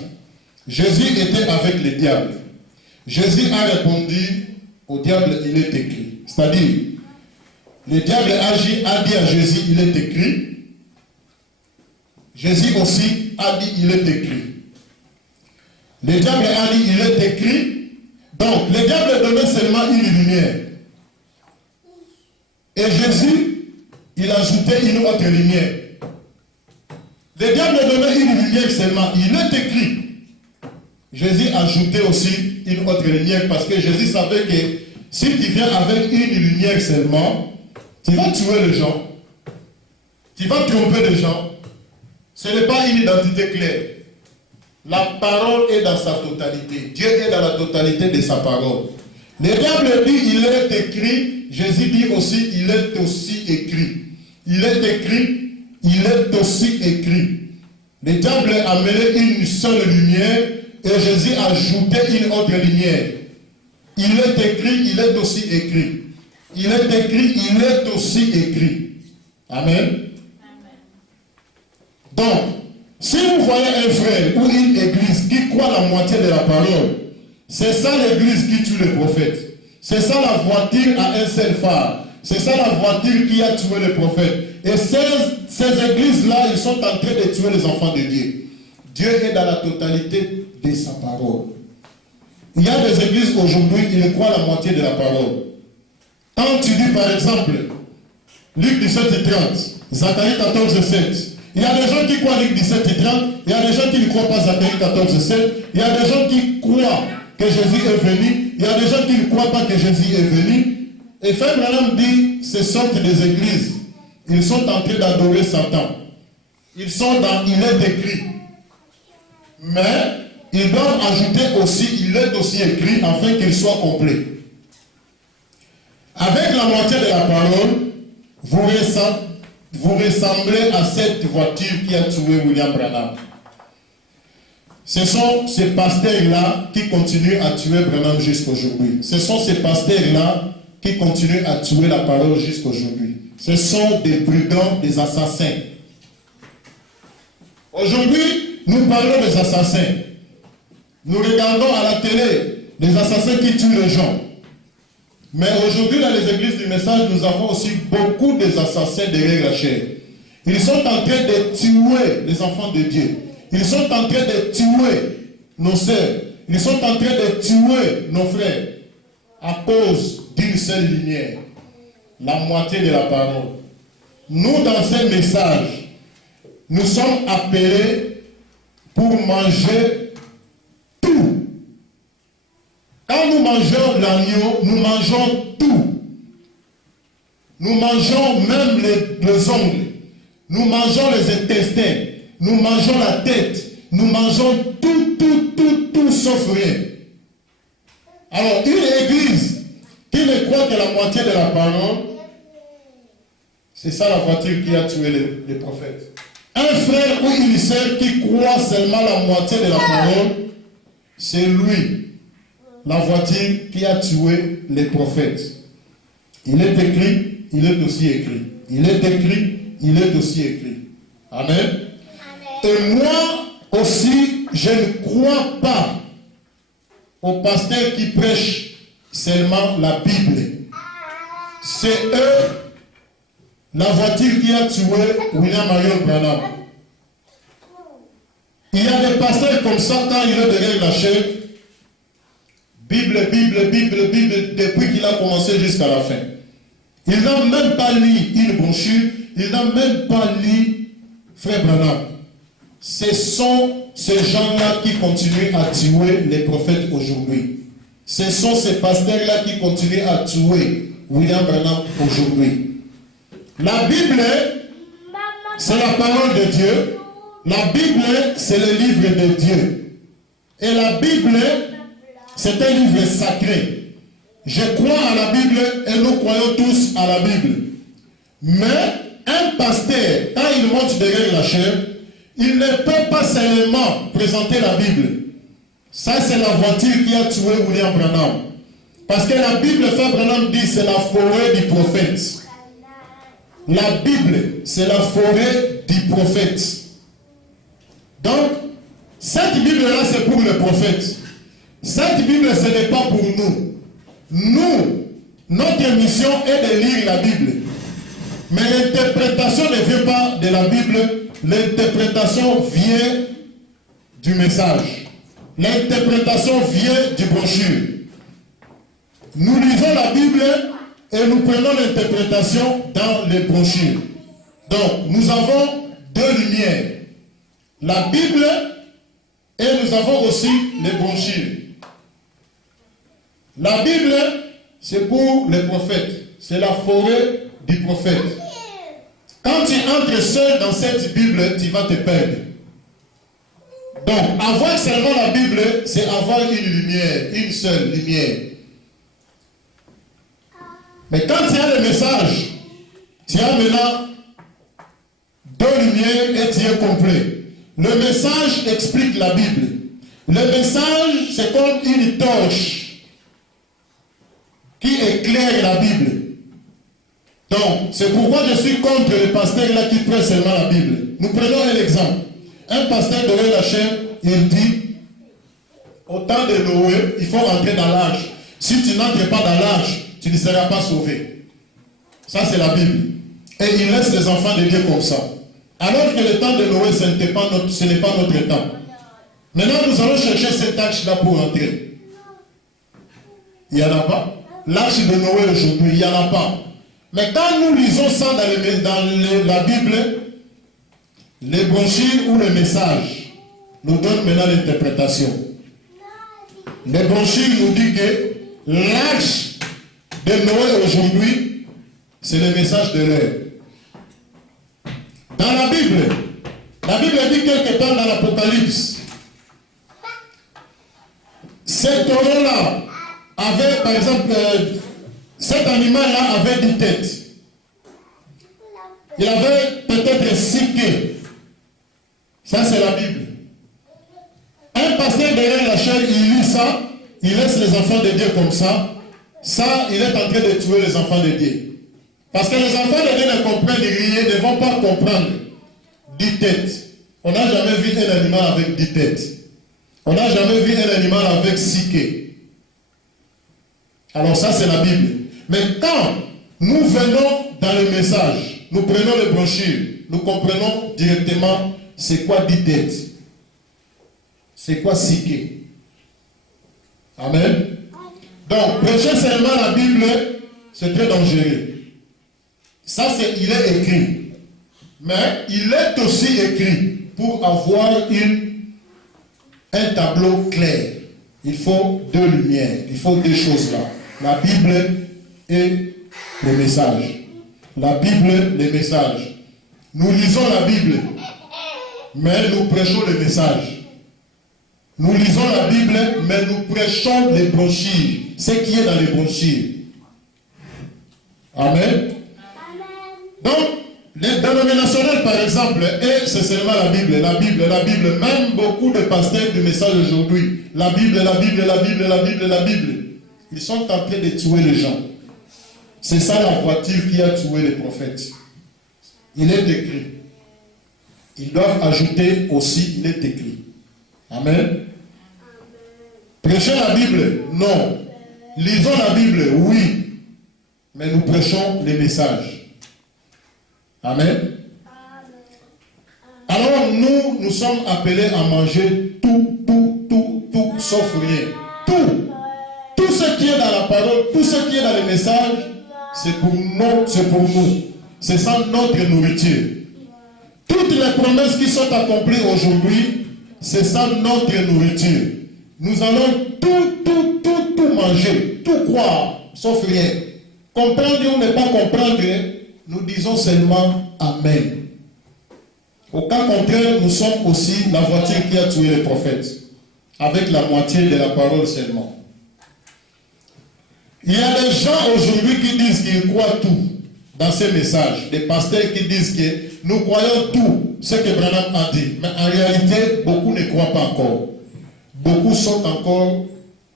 Jésus était avec le diable. Jésus a répondu au diable, il est écrit. C'est-à-dire, le diable a dit à Jésus, il est écrit. Jésus aussi a dit, il est écrit. Le diable a dit, il est écrit. Donc, le diable donnait seulement une lumière. Et Jésus, il ajoutait une autre lumière. Le diable donnait une lumière seulement. Il est écrit. Jésus ajoutait aussi une autre lumière parce que Jésus savait que si tu viens avec une lumière seulement, tu vas tuer les gens. Tu vas tromper les gens. Ce n'est pas une identité claire. La parole est dans sa totalité. Dieu est dans la totalité de sa parole. Le diable dit, il est écrit. Jésus dit aussi, il est aussi écrit. Il est écrit, il est aussi écrit. Le diable a amené une seule lumière et Jésus a ajouté une autre lumière. Il est écrit, il est aussi écrit. Il est écrit, il est aussi écrit. Amen. Donc, si vous voyez un frère ou une église qui croit la moitié de la parole, c'est ça l'église qui tue les prophètes. C'est ça la voiture à un seul phare. C'est ça la voiture qui a tué les prophètes. Et ces églises-là, ils sont en train de tuer les enfants de Dieu. Dieu est dans la totalité de sa parole. Il y a des églises aujourd'hui, ils croient la moitié de la parole. Quand tu dis par exemple, Luc 17 et 30, Zacharie 14 et 7, il y a des gens qui croient Luc 17 et 30, il y a des gens qui ne croient pas Zacharie 14 et 7, il y a des gens qui croient que Jésus est venu, il y a des gens qui ne croient pas que Jésus est venu. Et Frère Branham dit, ces sortes des églises, ils sont en train d'adorer Satan. Ils sont dans, il est écrit. Mais, ils doivent ajouter aussi, il est aussi écrit, afin qu'il soit complet. Avec la moitié de la parole, vous ressemblez à cette voiture qui a tué William Branham. Ce sont ces pasteurs-là qui continuent à tuer Branham jusqu'aujourd'hui. Ce sont ces pasteurs-là qui continuent à tuer la parole jusqu'aujourd'hui. Ce sont des brigands, des assassins. Aujourd'hui, nous parlons des assassins. Nous regardons à la télé des assassins qui tuent les gens. Mais aujourd'hui, dans les églises du message, nous avons aussi beaucoup d'assassins derrière la chair. Ils sont en train de tuer les enfants de Dieu. Ils sont en train de tuer nos sœurs. Ils sont en train de tuer nos frères à cause d'une seule lumière, la moitié de la parole. Nous, dans ce message, nous sommes appelés pour manger tout. Quand nous mangeons l'agneau, nous mangeons tout. Nous mangeons même les ongles. Nous mangeons les intestins. Nous mangeons la tête. Nous mangeons tout sauf rien. Alors, une église qui ne croit que la moitié de la parole, c'est ça la voiture qui a tué les prophètes. Un frère ou une sœur qui croit seulement la moitié de la parole, c'est lui, la voiture qui a tué les prophètes. Il est écrit, il est aussi écrit. Il est écrit, il est aussi écrit. Amen. Et moi aussi, je ne crois pas aux pasteurs qui prêchent seulement la Bible. C'est eux, la voiture qui a tué William Marion Branham. Il y a des pasteurs comme ça, quand il est derrière la chair, Bible, depuis qu'il a commencé jusqu'à la fin. Il n'a même pas lu une brochure, il n'a même pas lu Frère Branham. Ce sont ces gens-là qui continuent à tuer les prophètes aujourd'hui. Ce sont ces pasteurs-là qui continuent à tuer William Branham aujourd'hui. La Bible, c'est la parole de Dieu. La Bible, c'est le livre de Dieu. Et la Bible, c'est un livre sacré. Je crois à la Bible et nous croyons tous à la Bible. Mais un pasteur, quand il monte derrière la chair, il ne peut pas seulement présenter la Bible. Ça, c'est la voiture qui a tué William Branham. Parce que la Bible, Frère Branham dit, c'est la forêt du prophète. La Bible, c'est la forêt du prophète. Donc, cette Bible-là, c'est pour le prophète. Cette Bible, ce n'est pas pour nous. Nous, notre mission est de lire la Bible. Mais l'interprétation ne vient pas de la Bible. L'interprétation vient du message. L'interprétation vient du brochure. Nous lisons la Bible et nous prenons l'interprétation dans les brochures. Donc, nous avons deux lumières. La Bible et nous avons aussi les brochures. La Bible, c'est pour les prophètes. C'est la forêt du prophète. Quand tu entres seul dans cette Bible, tu vas te perdre. Donc, avoir seulement la Bible, c'est avoir une lumière, une seule lumière. Mais quand tu as le message, tu as maintenant deux lumières et tu es complet. Le message explique la Bible. Le message, c'est comme une torche qui éclaire la Bible. Donc, c'est pourquoi je suis contre les pasteurs là qui prennent seulement la Bible. Nous prenons un exemple. Un pasteur de la chaîne, il dit, au temps de Noé, il faut rentrer dans l'arche. Si tu n'entres pas dans l'arche, tu ne seras pas sauvé. Ça, c'est la Bible. Et il laisse les enfants de Dieu comme ça. Alors que le temps de Noé, ce n'est pas notre temps. Maintenant, nous allons chercher cette arche-là pour rentrer. Il n'y en a pas. L'arche de Noé aujourd'hui, il n'y en a pas. Mais quand nous lisons ça dans la Bible, les brochures ou les messages nous donnent maintenant l'interprétation. Les brochures nous disent que l'arche de Noé aujourd'hui, c'est le message de l'heure. Dans la Bible dit quelque part dans l'Apocalypse, cet taureau-là avait, par exemple, cet animal-là avait 10 têtes. Il avait peut-être 6 queues. Ça, c'est la Bible. Un pasteur derrière la chaîne, il lit ça, il laisse les enfants de Dieu comme ça. Ça, il est en train de tuer les enfants de Dieu. Parce que les enfants de Dieu ne comprennent rien, ne vont pas comprendre 10 têtes. On n'a jamais vu un animal avec 10 têtes. On n'a jamais vu un animal avec 6 queues. Alors ça, c'est la Bible. Mais quand nous venons dans le message, nous prenons les brochures, nous comprenons directement c'est quoi 10 têtes. C'est quoi 6 queues. Amen. Donc, prêcher seulement la Bible, c'est très dangereux. Ça, il est écrit. Mais il est aussi écrit pour avoir un tableau clair. Il faut deux lumières, il faut deux choses là. La Bible et le message. La Bible, le message. Nous lisons la Bible, mais nous prêchons le message. Nous lisons la Bible, mais nous prêchons les brochures, ce qui est dans les brochures. Amen. Donc, les dénominationnels, par exemple, et c'est seulement la Bible, la Bible, la Bible. Même beaucoup de pasteurs du message aujourd'hui, la Bible, la Bible, la Bible, la Bible, la Bible. Ils sont en train de tuer les gens. C'est ça la voiture qui a tué les prophètes. Il est écrit. Ils doivent ajouter aussi, il est écrit. Amen. Prêcher la Bible, non. Lisons la Bible, oui. Mais nous prêchons les messages. Amen. Alors nous sommes appelés à manger tout, sauf rien. Tout ce qui est dans la parole, tout ce qui est dans le message, c'est pour nous. C'est ça notre nourriture. Toutes les promesses qui sont accomplies aujourd'hui, c'est ça notre nourriture. Nous allons tout manger, tout croire, sauf rien. Comprendre ou ne pas comprendre, nous disons seulement Amen. Au cas contraire, nous sommes aussi la voiture qui a tué les prophètes, avec la moitié de la parole seulement. Il y a des gens aujourd'hui qui disent qu'ils croient tout dans ces messages. Des pasteurs qui disent que nous croyons tout ce que Branham a dit. Mais en réalité, beaucoup ne croient pas encore. Beaucoup sont encore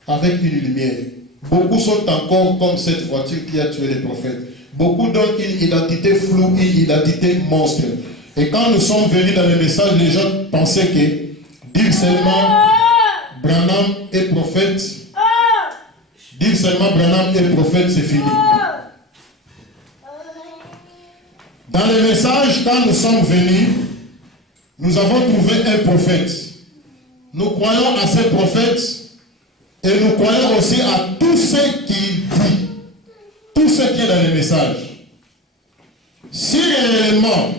avec une lumière. Beaucoup sont encore comme cette voiture qui a tué les prophètes. Beaucoup donnent une identité floue, une identité monstre. Et quand nous sommes venus dans le message, les gens pensaient que dire seulement Branham est prophète, dire seulement Branham est prophète, c'est fini. Dans le message, quand nous sommes venus, nous avons trouvé un prophète. Nous croyons à ce prophète et nous croyons aussi à tout ce qu'il dit, tout ce qui est dans le message. Si réellement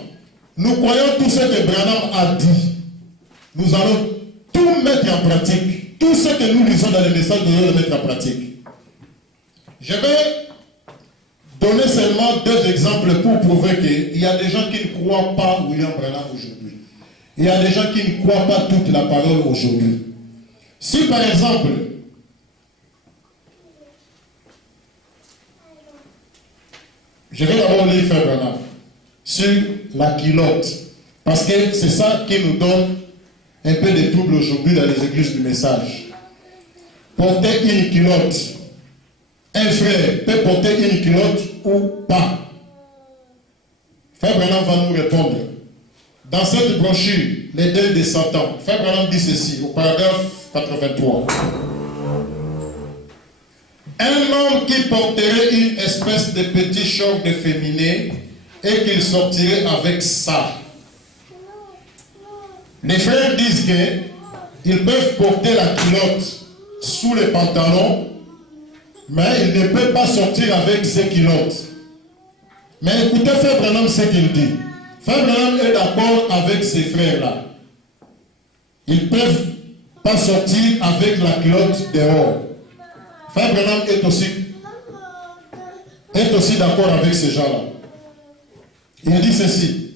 nous croyons tout ce que Branham a dit, nous allons tout mettre en pratique. Tout ce que nous lisons dans le message, nous allons le mettre en pratique. Je vais donner seulement 2 exemples pour prouver qu'il y a des gens qui ne croient pas William Branham aujourd'hui. Il y a des gens qui ne croient pas toute la parole aujourd'hui. Si par exemple, je vais d'abord lire Frère Branham sur la culotte, parce que c'est ça qui nous donne un peu de trouble aujourd'hui dans les églises du message. Porter une culotte. Un frère peut porter une culotte ou pas. Frère Branham va nous répondre. Dans cette brochure, les deuils de Satan, Frère Branham dit ceci, au paragraphe 83. Un homme qui porterait une espèce de petit short de féminin et qu'il sortirait avec ça. Les frères disent qu'ils peuvent porter la culotte sous les pantalons, mais ils ne peuvent pas sortir avec ces culottes. Mais écoutez Frère Branham ce qu'il dit. Frère Branham est d'accord avec ces frères-là. Ils ne peuvent pas sortir avec la culotte dehors. Frère Branham est aussi d'accord avec ces gens-là. Il dit ceci.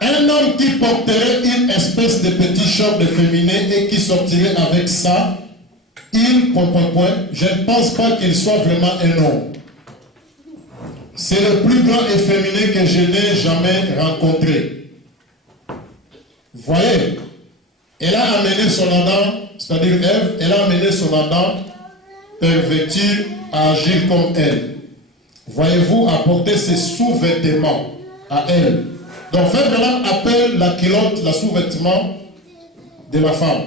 Un homme qui porterait une espèce de petit short de féminin et qui sortirait avec ça, je ne pense pas qu'il soit vraiment un homme. C'est le plus grand efféminé que je n'ai jamais rencontré. Vous voyez, elle a amené son Adam, c'est-à-dire Ève, elle a amené son Adam perverti à agir comme elle. Voyez-vous, à porter ses sous-vêtements à elle. Donc, Frère Branham appelle la culotte, la sous-vêtement de la femme.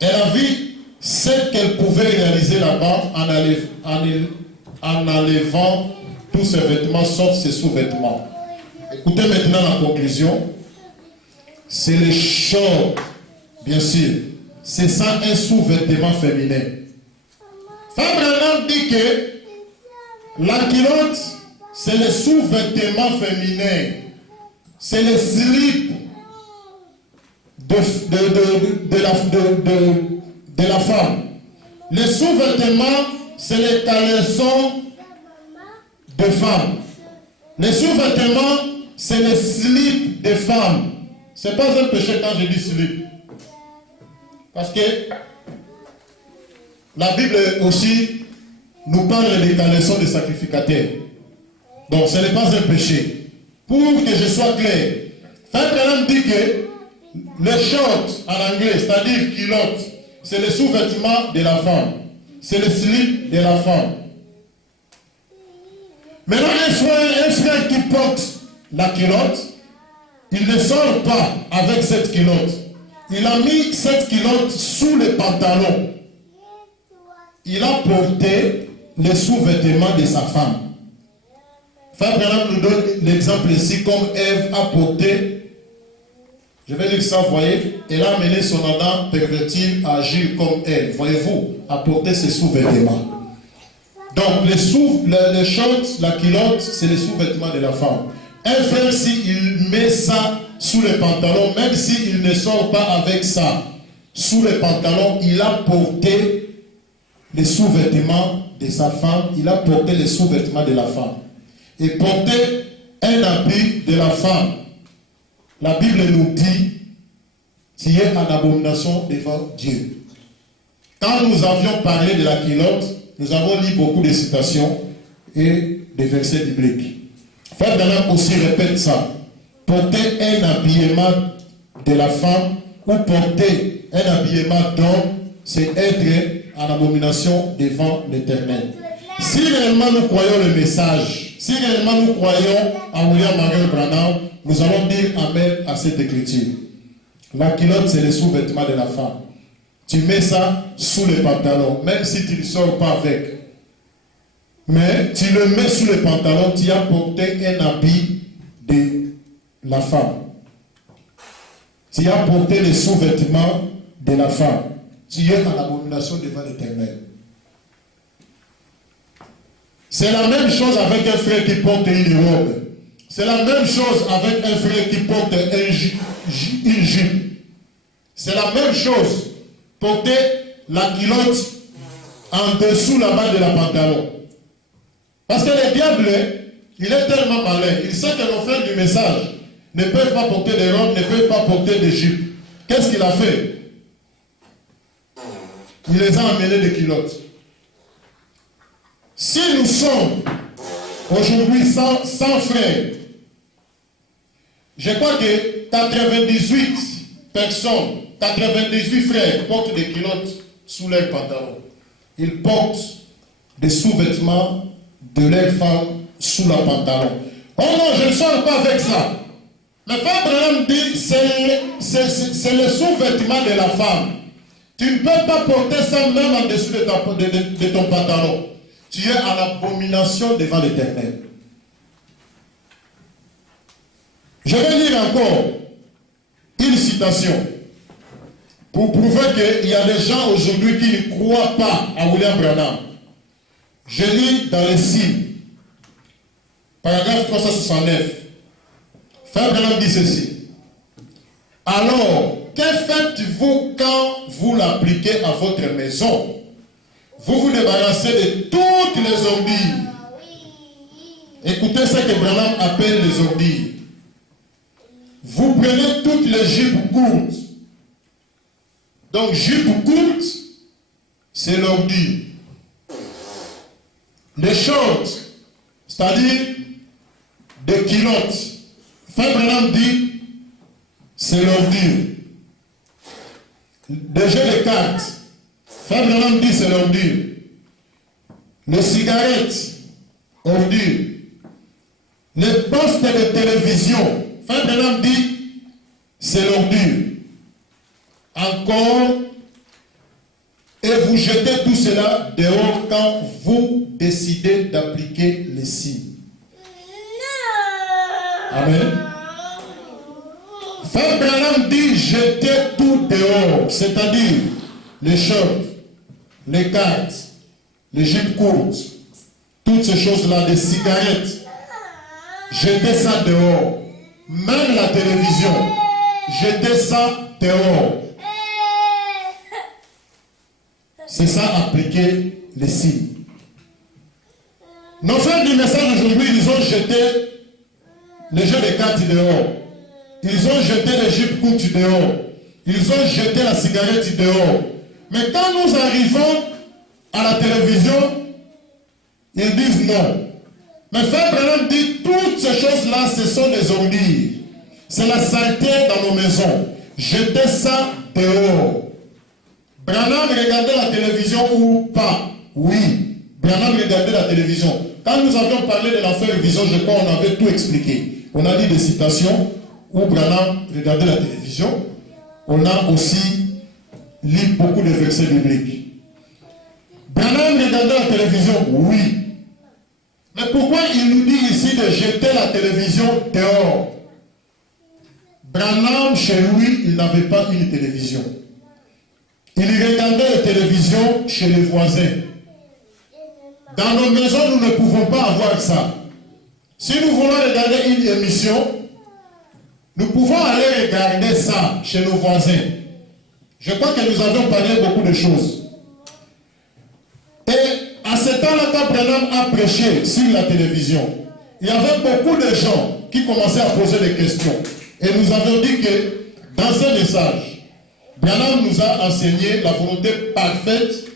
Elle a vu ce qu'elle pouvait réaliser là-bas en enlevant tous ses vêtements, sauf ses sous-vêtements. Écoutez maintenant la conclusion. C'est le short, bien sûr. C'est ça un sous-vêtement féminin. Frère Branham dit que la culotte, c'est le sous-vêtement féminin. C'est le slip de la femme. Le sous-vêtement, c'est les caleçons de femme. Le sous-vêtement, c'est le slip de femme. Ce n'est pas un péché quand je dis slip. Parce que la Bible aussi nous parle des caleçons des sacrificateurs. Donc ce n'est pas un péché. Pour que je sois clair, Frère Branham dit que le short en anglais, c'est-à-dire culotte, c'est le sous-vêtement de la femme. C'est le slip de la femme. Maintenant, un frère qui porte la culotte, il ne sort pas avec cette culotte. Il a mis cette culotte sous le pantalon. Il a porté les sous-vêtements de sa femme. Frère Branham nous donne l'exemple ici, comme Ève a porté, je vais dire ça, vous voyez, elle a amené son Adam perverti à agir comme elle. Voyez-vous, à porter ses sous-vêtements. Donc, les shorts, la culotte, c'est les sous-vêtements de la femme. Un frère, s'il met ça sous les pantalons, même s'il ne sort pas avec ça sous les pantalons, il a porté les sous-vêtements de sa femme, il a porté les sous-vêtements de la femme. Et porter un habit de la femme, la Bible nous dit, tu es en abomination devant Dieu. Quand nous avions parlé de la culotte, nous avons lu beaucoup de citations et des versets bibliques. Frère Branham aussi répète ça. Porter un habillement de la femme ou porter un habillement d'homme, c'est être en abomination devant l'Éternel. Si réellement nous croyons le message, si réellement nous croyons à William Marion Branham, nous allons dire Amen à cette écriture. La culotte, c'est le sous-vêtement de la femme. Tu mets ça sous les pantalons, même si tu ne sors pas avec. Mais tu le mets sous les pantalons, tu as porté un habit de la femme. Tu as porté les sous-vêtements de la femme. Tu es en abomination devant l'Éternel. C'est la même chose avec un frère qui porte une robe. C'est la même chose avec un frère qui porte une jupe. C'est la même chose. Porter la culotte en dessous là-bas de la pantalon. Parce que le diable, il est tellement malin. Il sait que nos frères du message ne peuvent pas porter des robes, ne peuvent pas porter des jupes. Qu'est-ce qu'il a fait? Il les a amenés des culottes. Si nous sommes aujourd'hui 100 frères, je crois que 98 personnes, 98 frères portent des culottes sous leurs pantalons. Ils portent des sous-vêtements de leurs femmes sous la pantalon. Oh non, je ne sors pas avec ça. Le frère Branham dit c'est le sous-vêtement de la femme. Tu ne peux pas porter ça même en dessous de ton pantalon. Tu es en abomination devant l'Éternel. Je vais lire encore une citation pour prouver qu'il y a des gens aujourd'hui qui ne croient pas à William Branham. Je lis dans les signes, paragraphe 369. Frère Branham dit ceci. Alors, que faites-vous quand vous l'appliquez à votre maison? Vous vous débarrassez de toutes les ondilles. Écoutez ce que Branham appelle les ondilles. Vous prenez toutes les jupes courtes. Donc, jupe courte, c'est l'ondille. Les shorts, c'est-à-dire des culottes. Frère Branham dit, c'est l'ondille. Des jeux de cartes. Frère Branham dit, c'est l'ondille. Les cigarettes, ondille. Les postes de télévision, Frère Branham dit, c'est l'ondille. Encore, et vous jetez tout cela dehors quand vous décidez d'appliquer les signes. Amen. Frère Branham dit jetez tout dehors, c'est-à-dire les shorts, les cartes, les jupes courtes, toutes ces choses-là, les cigarettes, jetez ça dehors. Même la télévision, jetez ça dehors. C'est ça, appliquer les signes. Nos frères du message aujourd'hui, ils ont jeté les jeux de cartes dehors. Ils ont jeté les jupes courtes dehors. Ils ont jeté la cigarette dehors. Mais quand nous arrivons à la télévision, ils disent non. Mais Frère Branham dit, toutes ces choses-là, ce sont des ondilles. C'est la saleté dans nos maisons. Jetez ça dehors. Branham regardait la télévision ou pas? Oui. Branham regardait la télévision. Quand nous avions parlé de l'affaire vision, je crois qu'on avait tout expliqué. On a dit des citations où Branham regardait la télévision. On a aussi lu beaucoup de versets bibliques. Branham regardait la télévision, oui. Mais pourquoi il nous dit ici de jeter la télévision dehors? Branham, chez lui, il n'avait pas une télévision. Il regardait la télévision chez les voisins. Dans nos maisons, nous ne pouvons pas avoir ça. Si nous voulons regarder une émission, nous pouvons aller regarder ça chez nos voisins. Je crois que nous avons parlé beaucoup de choses. Et à ce temps-là, quand Branham a prêché sur la télévision, il y avait beaucoup de gens qui commençaient à poser des questions. Et nous avons dit que dans ce message, Branham nous a enseigné la volonté parfaite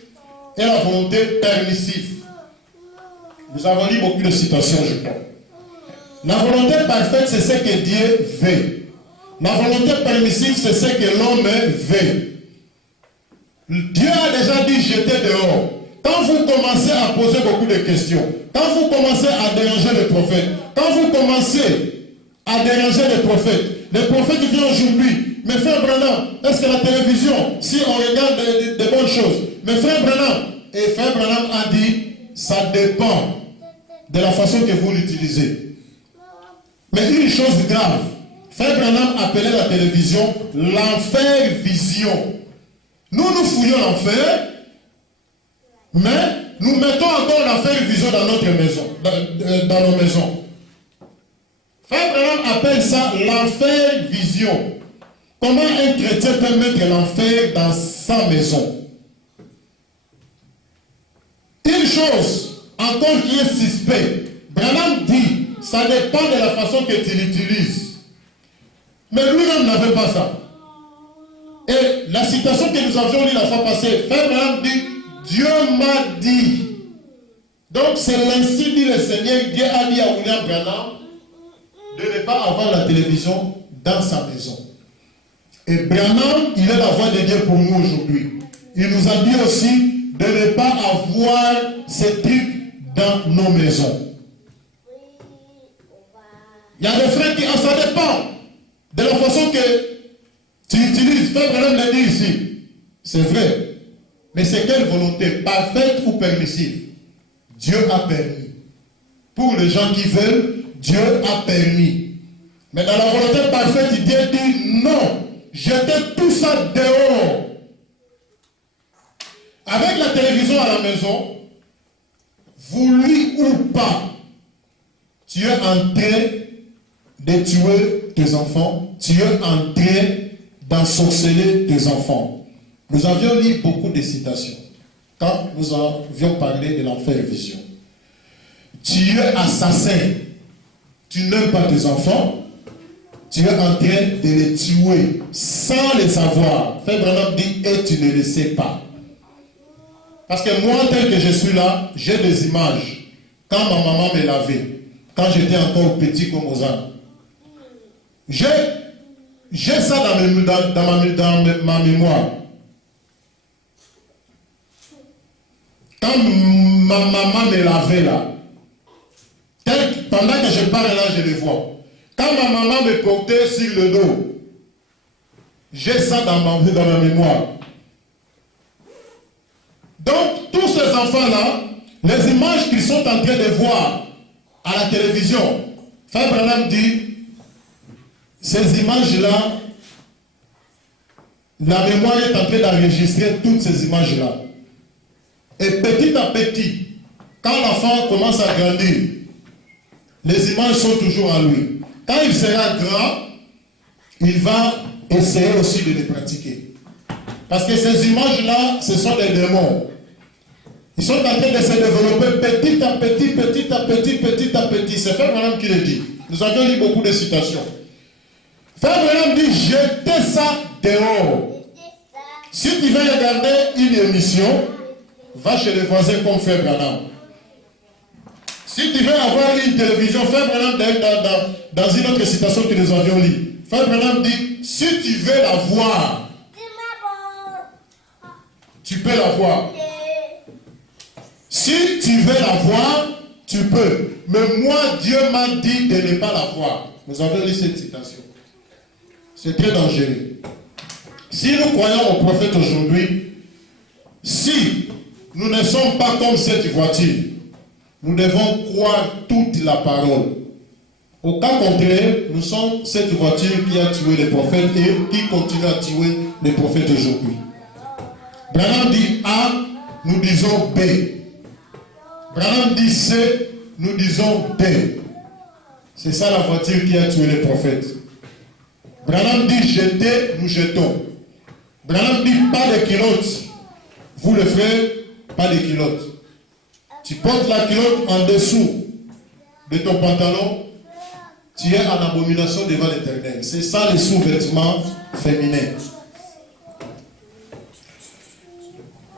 et la volonté permissive. Nous avons lu beaucoup de citations, je crois. La volonté parfaite, c'est ce que Dieu veut. La volonté permissive, c'est ce que l'homme veut. Dieu a déjà dit jeter dehors. Quand vous commencez à poser beaucoup de questions, quand vous commencez à déranger les prophètes, quand vous commencez à déranger les prophètes viennent aujourd'hui. Mais frère Branham, est-ce que la télévision, si on regarde des bonnes choses, mais frère Branham a dit, ça dépend de la façon que vous l'utilisez. Mais une chose grave, frère Branham appelait la télévision l'enfer vision. Nous fouillons l'enfer, mais nous mettons encore l'enfer vision dans notre maison, dans nos maisons. Frère Branham appelle ça l'enfer vision. Comment un chrétien peut mettre l'enfer dans sa maison? Une chose encore qui est suspect, Branham dit, ça dépend de la façon que tu l'utilises. Mais lui-même n'avait pas ça. Et la citation que nous avions lue la fois passée, Frère Branham dit, Dieu m'a dit. Donc c'est l'ainsi dit le Seigneur, Dieu a dit à William Branham de ne pas avoir la télévision dans sa maison. Et Branham, il est la voix de Dieu pour nous aujourd'hui. Il nous a dit aussi de ne pas avoir ces trucs dans nos maisons. Il y a des frères qui, ça dépend de la façon que tu utilises. Frère Branham l'a dit ici. C'est vrai. Mais c'est quelle volonté, parfaite ou permissive? Dieu a permis. Pour les gens qui veulent, Dieu a permis. Mais dans la volonté parfaite, Dieu dit non. Jetez tout ça dehors. Avec la télévision à la maison, voulu ou pas, tu es en train de tuer tes enfants, tu es en train d'ensorceler tes enfants. Nous avions lu beaucoup de citations quand nous avions parlé de l'enfer vision. Tu es assassin, tu n'aimes pas tes enfants, tu es en train de les tuer sans le savoir. Frère Branham dit, et tu ne le sais pas. Parce que moi, tel que je suis là, j'ai des images. Quand ma maman me lavait, quand j'étais encore petit comme Ozan. J'ai ça dans ma mémoire. Quand ma maman me lavait là, pendant que je parle là, je le vois. Quand ma maman me portait sur le dos, j'ai ça dans ma mémoire. Donc, tous ces enfants-là, les images qu'ils sont en train de voir à la télévision, Frère Branham dit, ces images-là, la mémoire est en train d'enregistrer toutes ces images-là. Et petit à petit, quand l'enfant commence à grandir, les images sont toujours en lui. Quand il sera grand, il va essayer aussi de les pratiquer. Parce que ces images-là, ce sont des démons. Ils sont en train de se développer petit à petit, petit à petit, petit à petit. C'est Frère Branham qui le dit. Nous avions lu beaucoup de citations. Frère Branham dit, jetez ça dehors. Si tu veux regarder une émission, va chez les voisins comme Frère Branham. Si tu veux avoir une télévision, Frère Branham, dans une autre citation que nous avions lue, Frère Branham dit, si tu veux la voir, tu peux la voir. Si tu veux la voir, tu peux. Mais moi, Dieu m'a dit de ne pas la voir. Nous avons lu cette citation. C'est très dangereux. Si nous croyons au prophète aujourd'hui, si nous ne sommes pas comme cette voiture, nous devons croire toute la parole. Au cas contraire, nous sommes cette voiture qui a tué les prophètes et qui continue à tuer les prophètes aujourd'hui. Branham dit A, nous disons B. Branham dit C, nous disons D. C'est ça la voiture qui a tué les prophètes. Branham dit jeter, nous jetons. Branham dit pas de culottes. Vous le frères, pas de culottes. Tu portes la culotte en dessous de ton pantalon, tu es en abomination devant l'Éternel. C'est ça les sous-vêtements féminins.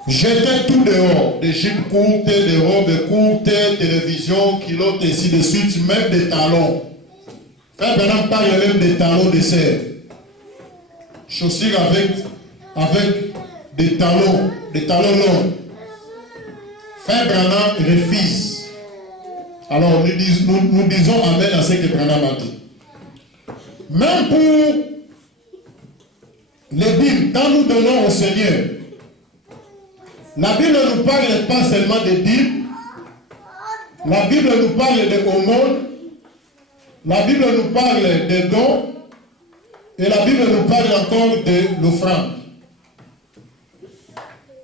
Jetez tout dehors, des jupes courtes, des robes courtes, télévision, culottes, et ainsi de suite, même des talons. Frère Branham parle même des talons de serre. Chaussures avec des talons longs. Frère Branham refuse. Alors nous disons amen à ce que Branham a dit. Même pour les dîmes, quand nous donnons au Seigneur, la Bible ne nous parle pas seulement des dîmes, la Bible nous parle de aumônes, la Bible nous parle des dons, et la Bible nous parle encore de l'offrande.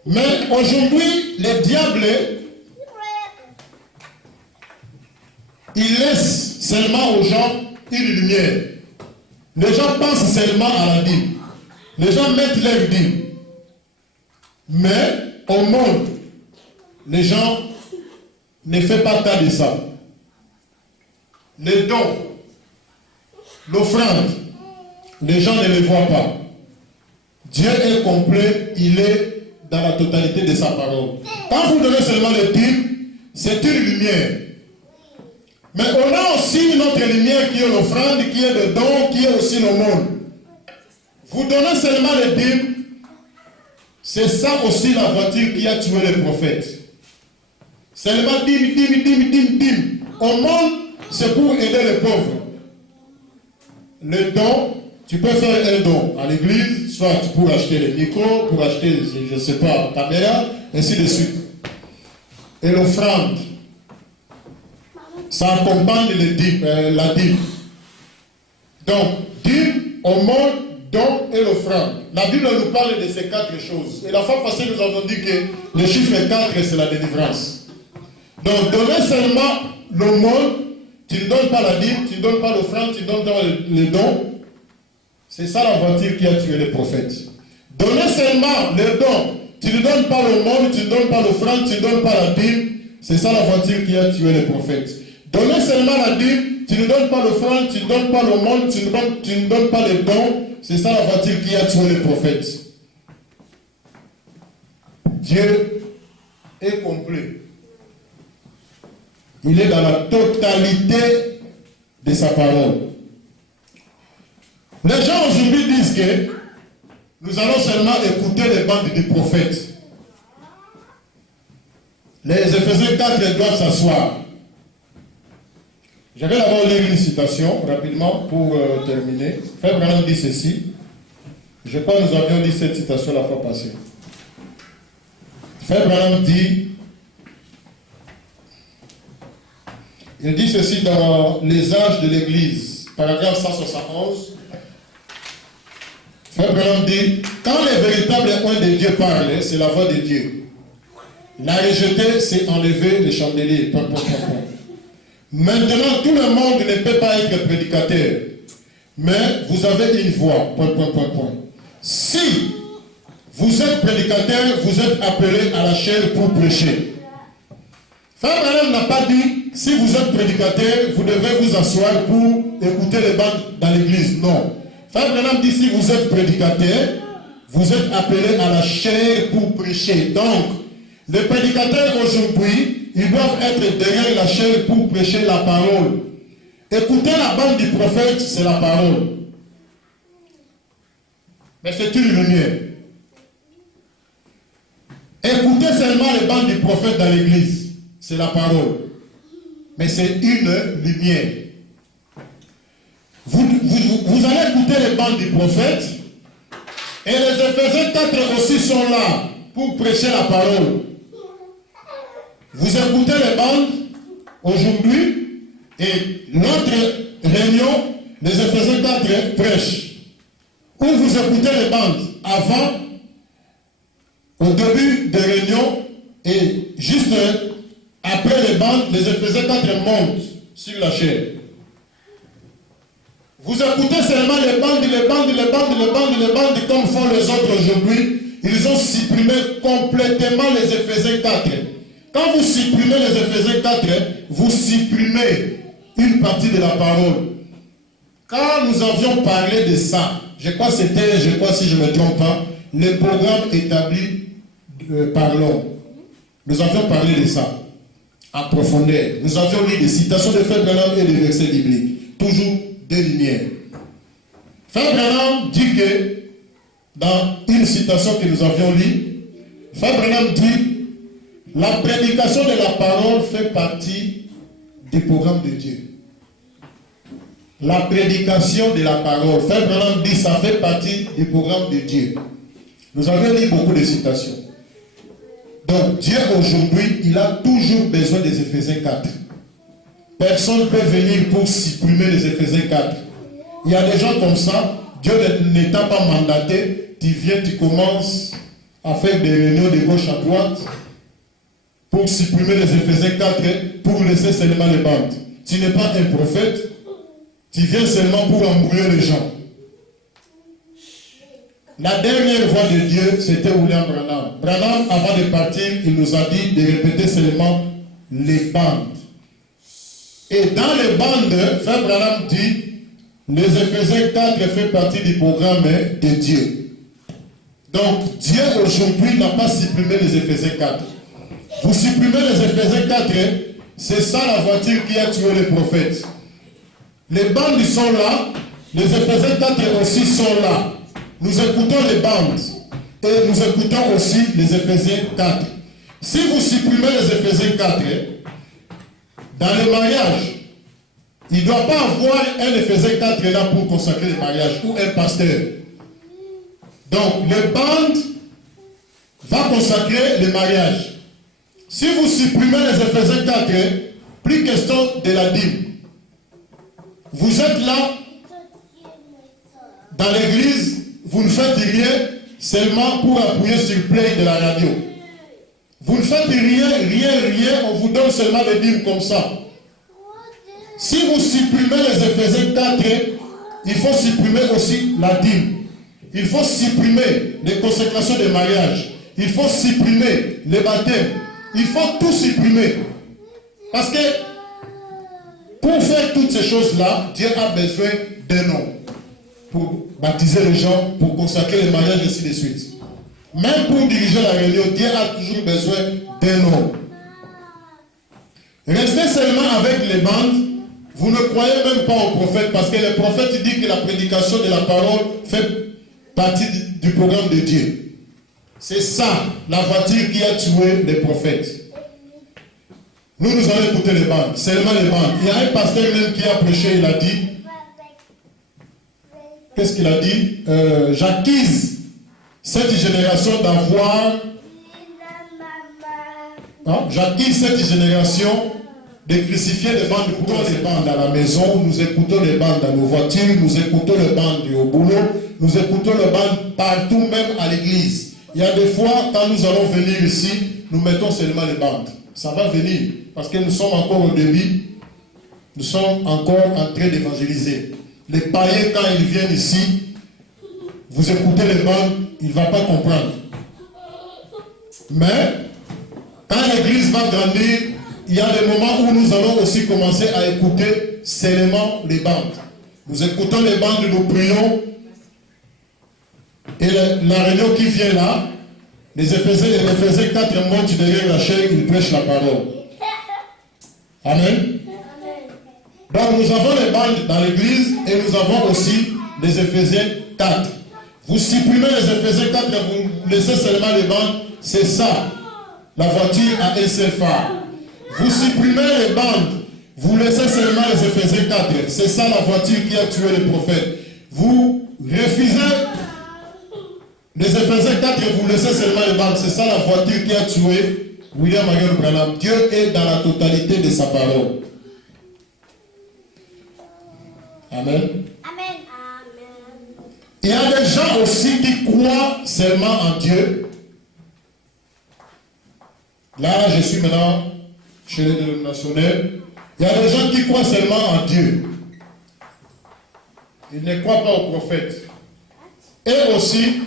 Mais aujourd'hui, le diable, il laisse seulement aux gens une lumière. Les gens pensent seulement à la dîme. Les gens mettent leur dîme. Mais au monde, les gens ne font pas cas de ça. Les dons, l'offrande, les gens ne les voient pas. Dieu est complet, il est dans la totalité de sa parole. Quand vous donnez seulement le dîme, c'est une lumière. Mais on a aussi une autre lumière qui est l'offrande, qui est le don, qui est aussi le monde. Vous donnez seulement le dîme, c'est ça aussi la voiture qui a tué les prophètes. Seulement dîme. Au monde, c'est pour aider les pauvres. Le don, tu peux faire un don à l'église, soit pour acheter les micros, pour acheter, je ne sais pas, la caméra, ainsi de suite. Et l'offrande, ça accompagne la dîme. Donc, dîme, aumône, don et l'offrande. La Bible nous parle de ces 4 choses. Et la fois passée, nous avons dit que le chiffre 4, c'est la délivrance. Donc, donner seulement l'aumône, tu ne donnes pas la dîme, tu ne donnes pas l'offrande, tu ne donnes pas le don. C'est ça la voiture qui a tué les prophètes. Donner seulement le don, tu ne donnes pas l'aumône, tu ne donnes pas l'offrande, tu ne donnes pas la dîme. C'est ça la voiture qui a tué les prophètes. Donner seulement la dîme, tu ne donnes pas l'offrande, tu ne donnes pas l'aumône, tu ne donnes pas le don. C'est ça la voiture qui a tué les prophètes. Dieu est complet. Il est dans la totalité de sa parole. Les gens aujourd'hui disent que nous allons seulement écouter les bandes du prophète. Les Éphésiens 4 doivent s'asseoir. Je vais d'abord lire une citation rapidement pour terminer. Frère Branham dit ceci. Je crois que nous avions dit cette citation la fois passée. Frère Branham dit, il dit ceci dans Les âges de l'Église, paragraphe 171. Frère Branham dit, quand les véritables oins de Dieu parlent, c'est la voix de Dieu. La rejeter, c'est enlever les chandeliers. Maintenant, tout le monde ne peut pas être prédicateur, mais vous avez une voix. Si vous êtes prédicateur, vous êtes appelé à la chair pour prêcher. Frère Branham n'a pas dit, si vous êtes prédicateur, vous devez vous asseoir pour écouter les bandes dans l'église. Non. Frère Branham dit, si vous êtes prédicateur, vous êtes appelé à la chair pour prêcher. Donc, les prédicateurs aujourd'hui, ils doivent être derrière la chair pour prêcher la parole. Écouter la bande du prophète, c'est la parole. Mais c'est une lumière. Écouter seulement les bandes du prophète dans l'église, c'est la parole. Mais c'est une lumière. Vous allez écouter les bandes du prophète, et les Éphésiens 4 aussi sont là pour prêcher la parole. Vous écoutez les bandes aujourd'hui, et notre réunion, les Éphésiens 4 prêchent. Ou vous écoutez les bandes avant, au début de réunion, et juste après les bandes, les Éphésiens 4 montent sur la chair. Vous écoutez seulement les bandes comme font les autres aujourd'hui. Ils ont supprimé complètement les Éphésiens 4. Quand vous supprimez les Éphésiens 4, vous supprimez une partie de la parole. Quand nous avions parlé de ça, je crois si je ne me trompe pas, le programme établi par l'homme. Nous avions parlé de ça en profondeur. Nous avions lu des citations de Frère Branham et des versets bibliques. Toujours des lumières. Frère Branham dit que dans une citation que nous avions lue, Frère Branham dit, la prédication de la parole fait partie du programme de Dieu. La prédication de la parole, Frère Branham dit, ça fait partie du programme de Dieu. Nous avons lu beaucoup de citations. Donc, Dieu aujourd'hui, il a toujours besoin des Éphésiens 4. Personne ne peut venir pour supprimer les Éphésiens 4. Il y a des gens comme ça, Dieu ne t'a pas mandaté, tu viens, tu commences à faire des réunions de gauche à droite pour supprimer les Éphésiens 4, pour laisser seulement les bandes. Tu n'es pas un prophète, tu viens seulement pour embrouiller les gens. La dernière voix de Dieu, c'était William Branham. Branham, avant de partir, il nous a dit de répéter seulement les bandes. Et dans les bandes, Frère Branham dit, les Éphésiens 4 fait partie du programme de Dieu. Donc, Dieu aujourd'hui n'a pas supprimé les Éphésiens 4. Vous supprimez les Éphésiens 4, c'est ça la voiture qui a tué les prophètes. Les bandes sont là, les Éphésiens 4 aussi sont là. Nous écoutons les bandes et nous écoutons aussi les Éphésiens 4. Si vous supprimez les Éphésiens 4, dans le mariage, il ne doit pas avoir un Éphésiens 4 là pour consacrer le mariage ou un pasteur. Donc, le band va consacrer le mariage. Si vous supprimez les Éphésiens 4, plus question de la dîme. Vous êtes là, dans l'église, vous ne faites rien seulement pour appuyer sur le play de la radio. Vous ne faites rien, on vous donne seulement des dîmes comme ça. Si vous supprimez les Éphésiens 4, il faut supprimer aussi la dîme. Il faut supprimer les consécrations de mariage. Il faut supprimer les baptêmes. Il faut tout supprimer. Parce que pour faire toutes ces choses-là, Dieu a besoin d'un nom. Pour baptiser les gens, pour consacrer les mariages, et ainsi de suite. Même pour diriger la réunion, Dieu a toujours besoin d'un homme. Restez seulement avec les bandes, vous ne croyez même pas au prophète, parce que le prophète dit que la prédication de la parole fait partie du programme de Dieu. C'est ça, la voiture qui a tué les prophètes. Nous allons écouter les bandes, seulement les bandes. Il y a un pasteur même qui a prêché, il a dit, qu'est-ce qu'il a dit? J'acquise cette génération d'avoir... J'acquise cette génération de crucifier les bandes. Nous écoutons les bandes à la maison, nous écoutons les bandes dans nos voitures, nous écoutons les bandes au boulot, nous écoutons les bandes partout, même à l'église. Il y a des fois, quand nous allons venir ici, nous mettons seulement les bandes. Ça va venir, parce que nous sommes encore au début, nous sommes encore en train d'évangéliser. Les païens, quand ils viennent ici, vous écoutez les bandes, il ne va pas comprendre. Mais, quand l'église va grandir, il y a des moments où nous allons aussi commencer à écouter seulement les bandes. Nous écoutons les bandes, nous prions. Et la réunion qui vient là, les Éphésiens 4 montent derrière la chair, ils prêchent la parole. Amen. Donc nous avons les bandes dans l'église et nous avons aussi les Éphésiens 4. Vous supprimez les Éphésiens 4 et vous laissez seulement les bandes, c'est ça. La voiture a un seul phare. Vous supprimez les bandes, vous laissez seulement les Éphésiens 4. C'est ça la voiture qui a tué les prophètes. Vous refusez les Éphésiens 4 et vous laissez seulement les bandes. C'est ça la voiture qui a tué William Marion Branham. Dieu est dans la totalité de sa parole. Amen. Amen. Il y a des gens aussi qui croient seulement en Dieu. Là, je suis maintenant chez les dénominationnels. Il y a des gens qui croient seulement en Dieu. Ils ne croient pas au prophète. Et aussi,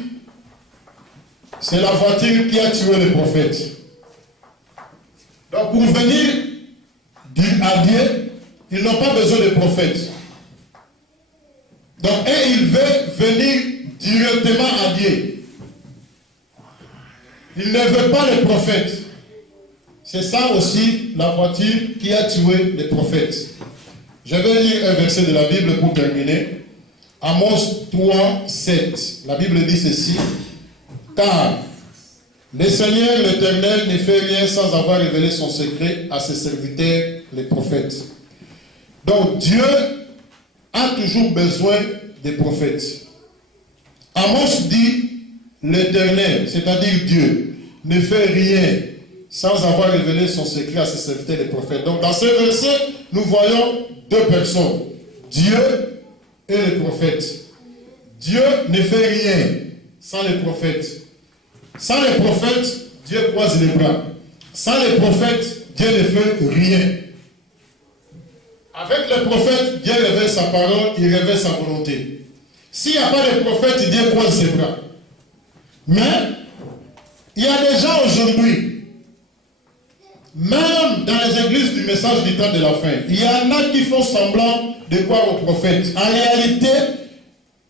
c'est la voiture qui a tué les prophètes. Donc, pour venir à Dieu, ils n'ont pas besoin de prophètes. Donc, et il veut venir directement à Dieu. Il ne veut pas les prophètes. C'est ça aussi la voiture qui a tué les prophètes. Je vais lire un verset de la Bible pour terminer. Amos 3, 7. La Bible dit ceci. Car le Seigneur l'Éternel ne fait rien sans avoir révélé son secret à ses serviteurs, les prophètes. Donc Dieu a toujours besoin des prophètes. Amos dit l'Éternel, c'est-à-dire Dieu, ne fait rien sans avoir révélé son secret à ses serviteurs, les prophètes. Donc dans ce verset, nous voyons deux personnes, Dieu et les prophètes. Dieu ne fait rien sans les prophètes. Sans les prophètes, Dieu croise les bras. Sans les prophètes, Dieu ne fait rien. Avec les prophètes, Dieu révèle sa parole, il révèle sa volonté. S'il n'y a pas de prophètes, Dieu croise ses bras. Mais, il y a des gens aujourd'hui, même dans les églises du message du temps de la fin, il y en a qui font semblant de croire aux prophètes. En réalité,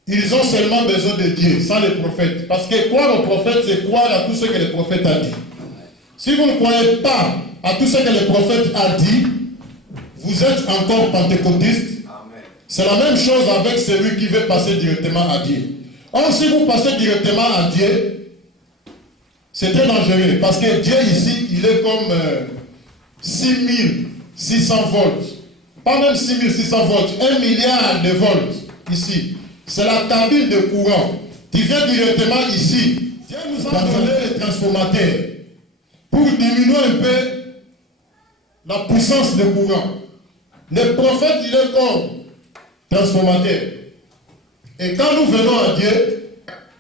ils ont seulement besoin de Dieu, sans les prophètes. Parce que croire aux prophètes, c'est croire à tout ce que le prophète a dit. Si vous ne croyez pas à tout ce que le prophète a dit, vous êtes encore pentecôtiste. C'est la même chose avec celui qui veut passer directement à Dieu. Or, si vous passez directement à Dieu, c'est très dangereux. Parce que Dieu ici, il est comme 6600 volts. Pas même 6600 volts, 1 milliard de volts ici. C'est la cabine de courant. Tu viens directement ici. Dieu nous a donné les transformateurs pour diminuer un peu la puissance de courant. Le prophète, il est comme transformateur. Et quand nous venons à Dieu,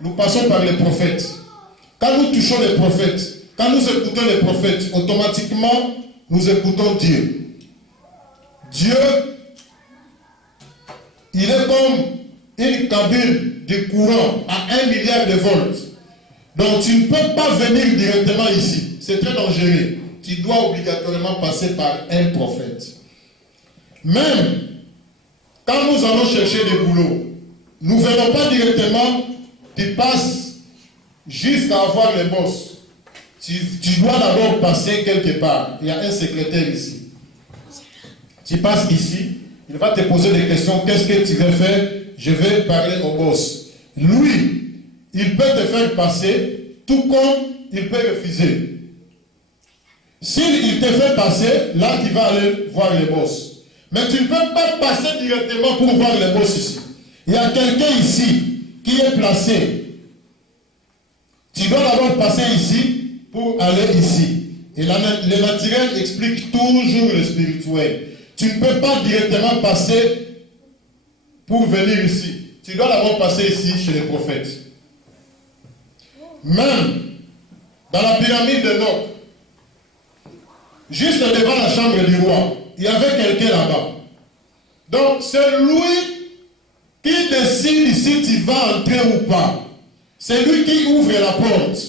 nous passons par les prophètes. Quand nous touchons les prophètes, quand nous écoutons les prophètes, automatiquement, nous écoutons Dieu. Dieu, il est comme une cabine de courant à 1 milliard de volts. Donc tu ne peux pas venir directement ici. C'est très dangereux. Tu dois obligatoirement passer par un prophète. Même quand nous allons chercher des boulots, nous ne venons pas directement, tu passes jusqu'à avoir le boss. Tu dois d'abord passer quelque part. Il y a un secrétaire ici. Tu passes ici, il va te poser des questions. Qu'est-ce que tu veux faire? Je vais parler au boss. Lui, il peut te faire passer, tout comme il peut refuser. S'il te fait passer, là tu vas aller voir le boss. Mais tu ne peux pas passer directement pour voir le boss ici. Il y a quelqu'un ici qui est placé. Tu dois d'abord passer ici pour aller ici. Et le naturel explique toujours le spirituel. Tu ne peux pas directement passer pour venir ici. Tu dois d'abord passer ici chez les prophètes. Même dans la pyramide de Noc, juste devant la chambre du roi, il y avait quelqu'un là-bas. Donc c'est lui qui décide si tu vas entrer ou pas. C'est lui qui ouvre la porte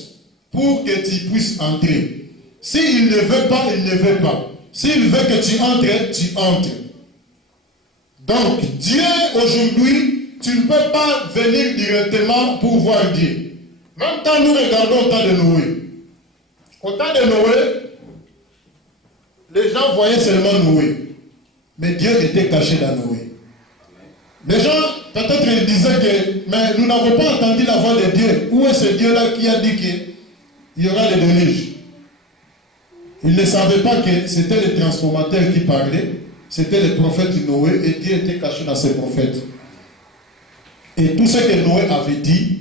pour que tu puisses entrer. S'il ne veut pas, il ne veut pas. S'il veut que tu entres, tu entres. Donc, Dieu, aujourd'hui, tu ne peux pas venir directement pour voir Dieu. Même quand nous regardons au temps de Noé. Au temps de Noé, les gens voyaient seulement Noé. Mais Dieu était caché dans Noé. Les gens, peut-être, ils disaient que, mais nous n'avons pas entendu la voix de Dieu. Où est ce Dieu-là qui a dit qu'il y aura le déluge? Ils ne savaient pas que c'était le transformateur qui parlait. C'était le prophète Noé et Dieu était caché dans ses prophètes. Et tout ce que Noé avait dit,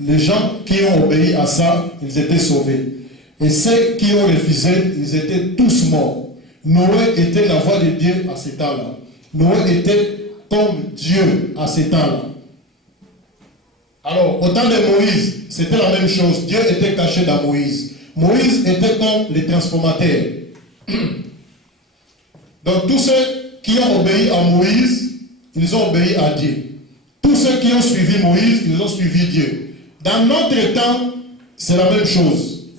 les gens qui ont obéi à ça, ils étaient sauvés. Et ceux qui ont refusé, ils étaient tous morts. Noé était la voix de Dieu à ce temps-là. Noé était comme Dieu à ce temps-là. Alors, au temps de Moïse, c'était la même chose. Dieu était caché dans Moïse. Moïse était comme les transformateurs. Donc, tous ceux qui ont obéi à Moïse, ils ont obéi à Dieu. Tous ceux qui ont suivi Moïse, ils ont suivi Dieu. Dans notre temps, c'est la même chose.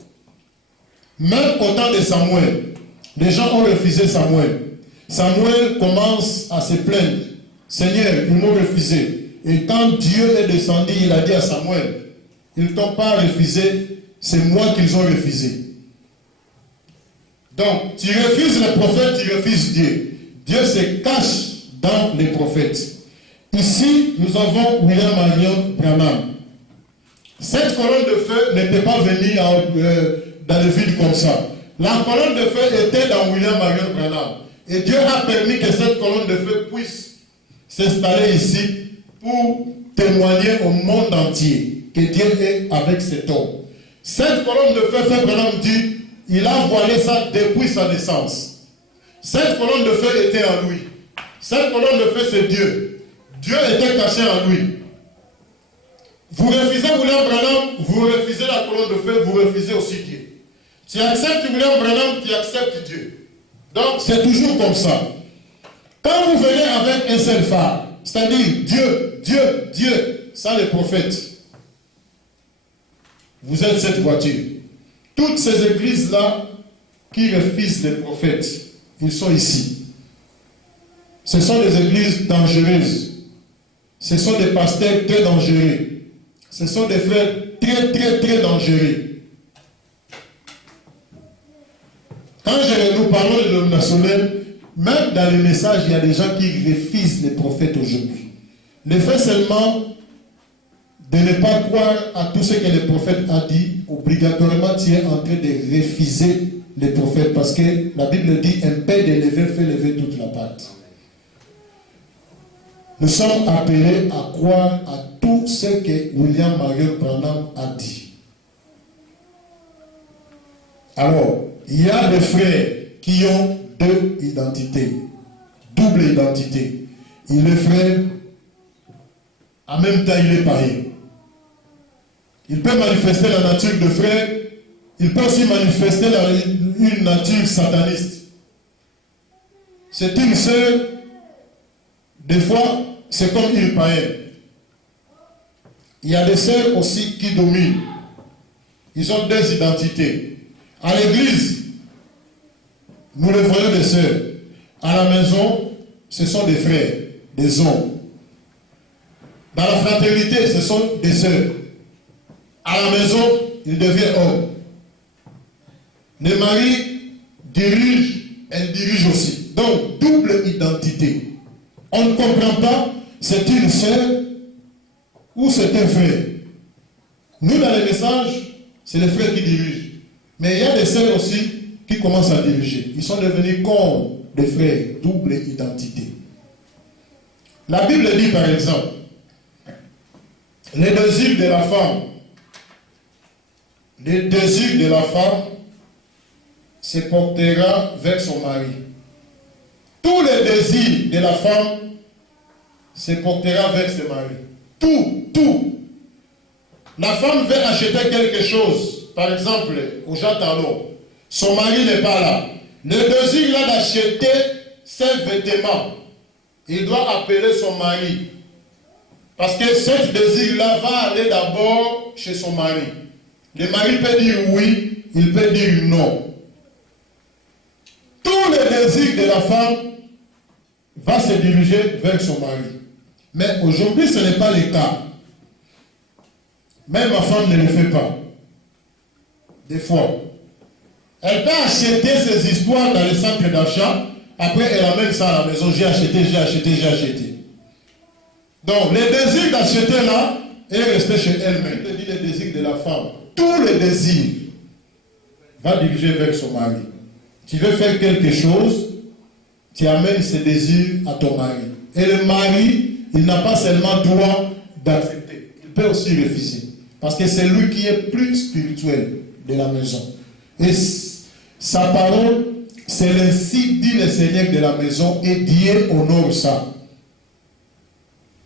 Même au temps de Samuel, les gens ont refusé Samuel. Samuel commence à se plaindre. Seigneur, ils m'ont refusé. Et quand Dieu est descendu, il a dit à Samuel, ils ne t'ont pas refusé, c'est moi qu'ils ont refusé. Donc, tu refuses les prophètes, tu refuses Dieu. Dieu se cache dans les prophètes. Ici, nous avons William Marion Branham. Cette colonne de feu n'était pas venue dans le vide comme ça. La colonne de feu était dans William Marion Branham. Et Dieu a permis que cette colonne de feu puisse s'installer ici pour témoigner au monde entier que Dieu est avec cet homme. Cette colonne de feu, Frère Branham dit, il a voilé ça depuis sa naissance. Cette colonne de feu était en lui. Cette colonne de feu, c'est Dieu. Dieu était caché en lui. Vous refusez William Branham, vous refusez la colonne de feu, vous refusez aussi Dieu. Tu acceptes William Branham, tu acceptes Dieu. Donc, c'est toujours comme ça. Quand vous venez avec un seul phare, c'est-à-dire Dieu, Dieu, Dieu, ça les prophètes, vous êtes cette voiture. Toutes ces églises-là qui refusent les prophètes, ils sont ici. Ce sont des églises dangereuses. Ce sont des pasteurs très dangereux. Ce sont des frères très, très, très dangereux. Quand nous parlons de dénominationnel, même dans les messages, il y a des gens qui refusent les prophètes aujourd'hui. Le fait seulement de ne pas croire à tout ce que le prophète a dit, obligatoirement tu es en train de refuser les prophètes, parce que la Bible dit un père de lever fait lever toute la pâte. Nous sommes appelés à croire à tout ce que William Marion Branham a dit. Alors, il y a des frères qui ont deux identités, double identité. Il est frère, en même temps il est païen. Il peut manifester la nature de frère, il peut aussi manifester une nature sataniste. C'est une sœur, des fois, c'est comme une païenne. Il y a des sœurs aussi qui dominent. Ils ont deux identités. À l'église, nous les voyons des sœurs. À la maison, ce sont des frères, des hommes. Dans la fraternité, ce sont des sœurs. À la maison, il devient homme. Le mari dirige, elle dirige aussi. Donc, double identité. On ne comprend pas, c'est une sœur ou c'est un frère. Nous, dans les messages, c'est les frères qui dirigent. Mais il y a des sœurs aussi qui commencent à diriger. Ils sont devenus comme des frères, double identité. La Bible dit par exemple, les désirs de la femme, le désir de la femme se portera vers son mari. Tous les désirs de la femme se portera vers son mari. Tout. La femme veut acheter quelque chose, par exemple, au Jean Talon. Son mari n'est pas là. Le désir là d'acheter ses vêtements, il doit appeler son mari. Parce que ce désir-là va aller d'abord chez son mari. Le mari peut dire oui, il peut dire non. Tous les désirs de la femme va se diriger vers son mari. Mais aujourd'hui, ce n'est pas le cas. Même ma femme ne le fait pas. Des fois. Elle peut acheter ses histoires dans les centres d'achat. Après, elle amène ça à la maison. J'ai acheté. Donc, le désir d'acheter là est resté chez elle-même. Je dis le désir de la femme. Tous les désirs va diriger vers son mari. Tu veux faire quelque chose, tu amènes ces désirs à ton mari. Et le mari, il n'a pas seulement droit d'accepter. Il peut aussi refuser. Parce que c'est lui qui est plus spirituel de la maison. Et sa parole, c'est ainsi dit le Seigneur de la maison, et Dieu honore ça.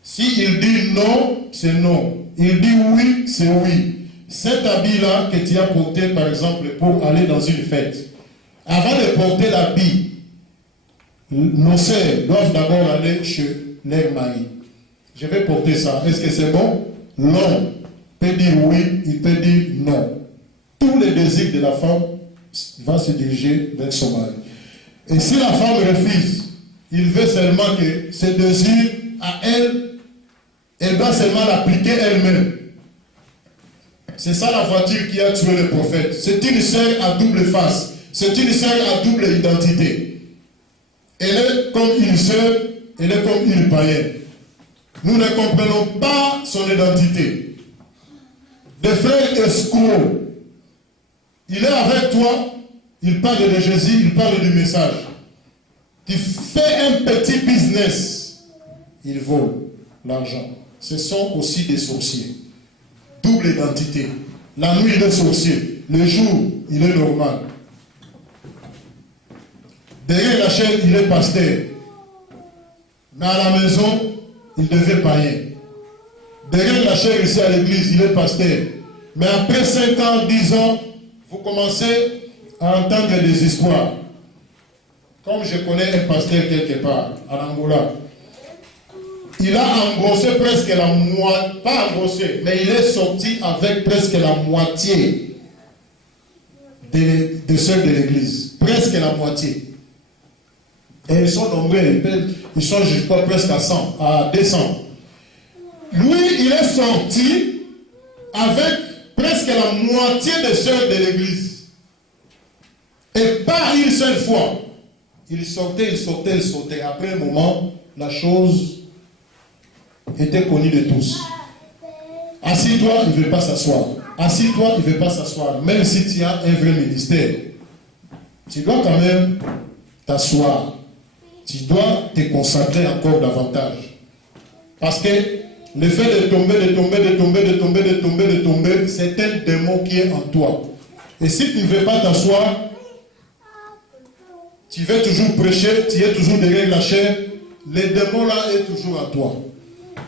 S'il dit non, c'est non. Il dit oui, c'est oui. Cet habit-là que tu as porté, par exemple, pour aller dans une fête, avant de porter l'habit, nos sœurs doivent d'abord aller chez leur mari. Je vais porter ça. Est-ce que c'est bon? Non. Il peut dire oui, il peut dire non. Tous les désirs de la femme vont se diriger vers son mari. Et si la femme refuse, il veut seulement que ce désir à elle, elle doit seulement l'appliquer elle-même. C'est ça la voiture qui a tué le prophète. C'est une sœur à double face. C'est une sœur à double identité. Elle est comme une sœur, elle est comme une païenne. Nous ne comprenons pas son identité. Des frères escrocs. Il est avec toi, il parle de Jésus, il parle du message. Tu fais un petit business, il vole l'argent. Ce sont aussi des sorciers. Double identité. La nuit, il est sorcier. Le jour, il est normal. Derrière la chaîne, il est pasteur. Mais à la maison, il devait païen. Derrière la chaîne, ici à l'église, il est pasteur. Mais après 5 ans, 10 ans, vous commencez à entendre des histoires. Comme je connais un pasteur quelque part, en Angola. Il a engrossé presque la moitié, pas engrossé, mais il est sorti avec presque la moitié de ceux de l'église. Presque la moitié. Et ils sont nombreux, ils sont, je crois, presque à 100, à 200. Lui, il est sorti avec presque la moitié des sœurs de l'église. Et pas une seule fois. Il sortait, il sortait, il sortait. Après un moment, la chose était connue de tous. Assis-toi, il ne veut pas s'asseoir. Assis-toi, il ne veut pas s'asseoir. Même si tu as un vrai ministère, tu dois quand même t'asseoir. Tu dois te consacrer encore davantage. Parce que le fait de tomber, c'est un démon qui est en toi. Et si tu ne veux pas t'asseoir, tu veux toujours prêcher, tu es toujours derrière la chair, le démon là est toujours en toi.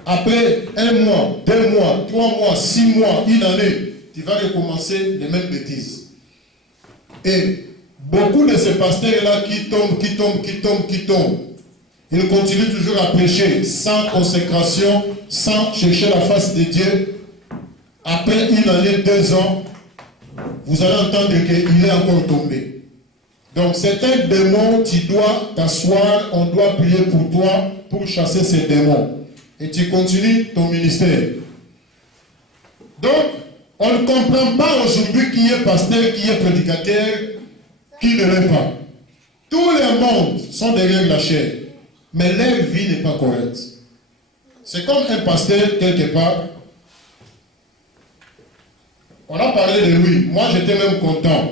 Après 1 mois, 2 mois, 3 mois, 6 mois, 1 année, tu vas recommencer les mêmes bêtises. Et beaucoup de ces pasteurs-là qui tombent, ils continuent toujours à prêcher sans consécration, sans chercher la face de Dieu. Après 1 année, 2 ans, vous allez entendre qu'il est encore tombé. Donc c'est un démon, tu dois t'asseoir, on doit prier pour toi pour chasser ces démons. Et tu continues ton ministère. Donc, on ne comprend pas aujourd'hui qui est pasteur, qui est prédicateur, qui ne l'est pas. Tous les mondes sont derrière la chair, mais leur vie n'est pas correcte. C'est comme un pasteur quelque part. On a parlé de lui. Moi, j'étais même content.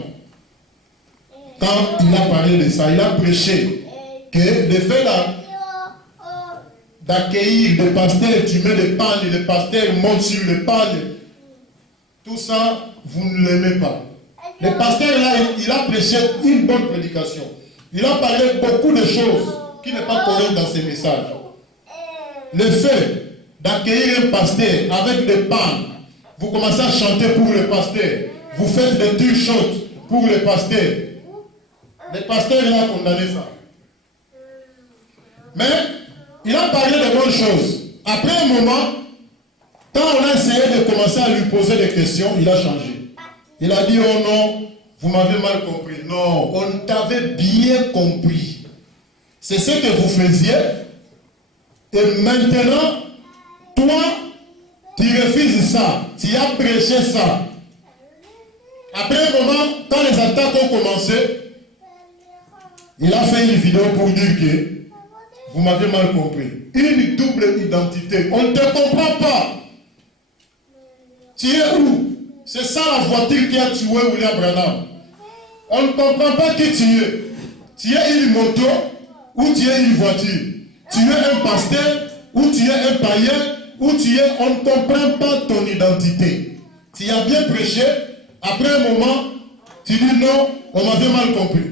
Quand il a parlé de ça, il a prêché que le fait d'accueillir des pasteurs, tu mets des pannes, les pasteurs montent sur les pannes, tout ça, vous ne l'aimez pas. Le pasteur là, il a prêché une bonne prédication. Il a parlé beaucoup de choses qui n'est pas correctes dans ses messages. Le fait d'accueillir un pasteur avec des pannes, vous commencez à chanter pour le pasteur, vous faites des two-shots pour le pasteur. Le pasteur il a condamné ça. Mais il a parlé de bonnes choses. Après un moment, quand on a essayé de commencer à lui poser des questions, il a changé. Il a dit, oh non, vous m'avez mal compris. Non, on t'avait bien compris. C'est ce que vous faisiez. Et maintenant, toi, tu refuses ça. Tu as prêché ça. Après un moment, quand les attaques ont commencé, il a fait une vidéo pour dire que vous m'avez mal compris. Une double identité. On ne te comprend pas. Tu es où? C'est ça la voiture qui a tué William Branham. On ne comprend pas qui tu es. Tu es une moto ou tu es une voiture. Tu es un pasteur ou tu es un païen ou tu es... On ne comprend pas ton identité. Tu as bien prêché. Après un moment, tu dis non, on m'avait mal compris.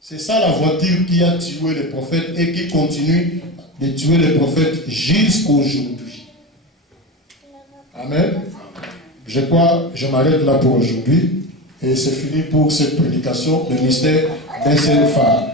C'est ça la voiture qui a tué les prophètes et qui continue de tuer les prophètes jusqu'aujourd'hui. Amen. Je crois, je m'arrête là pour aujourd'hui et c'est fini pour cette prédication, le mystère d'un seul phare.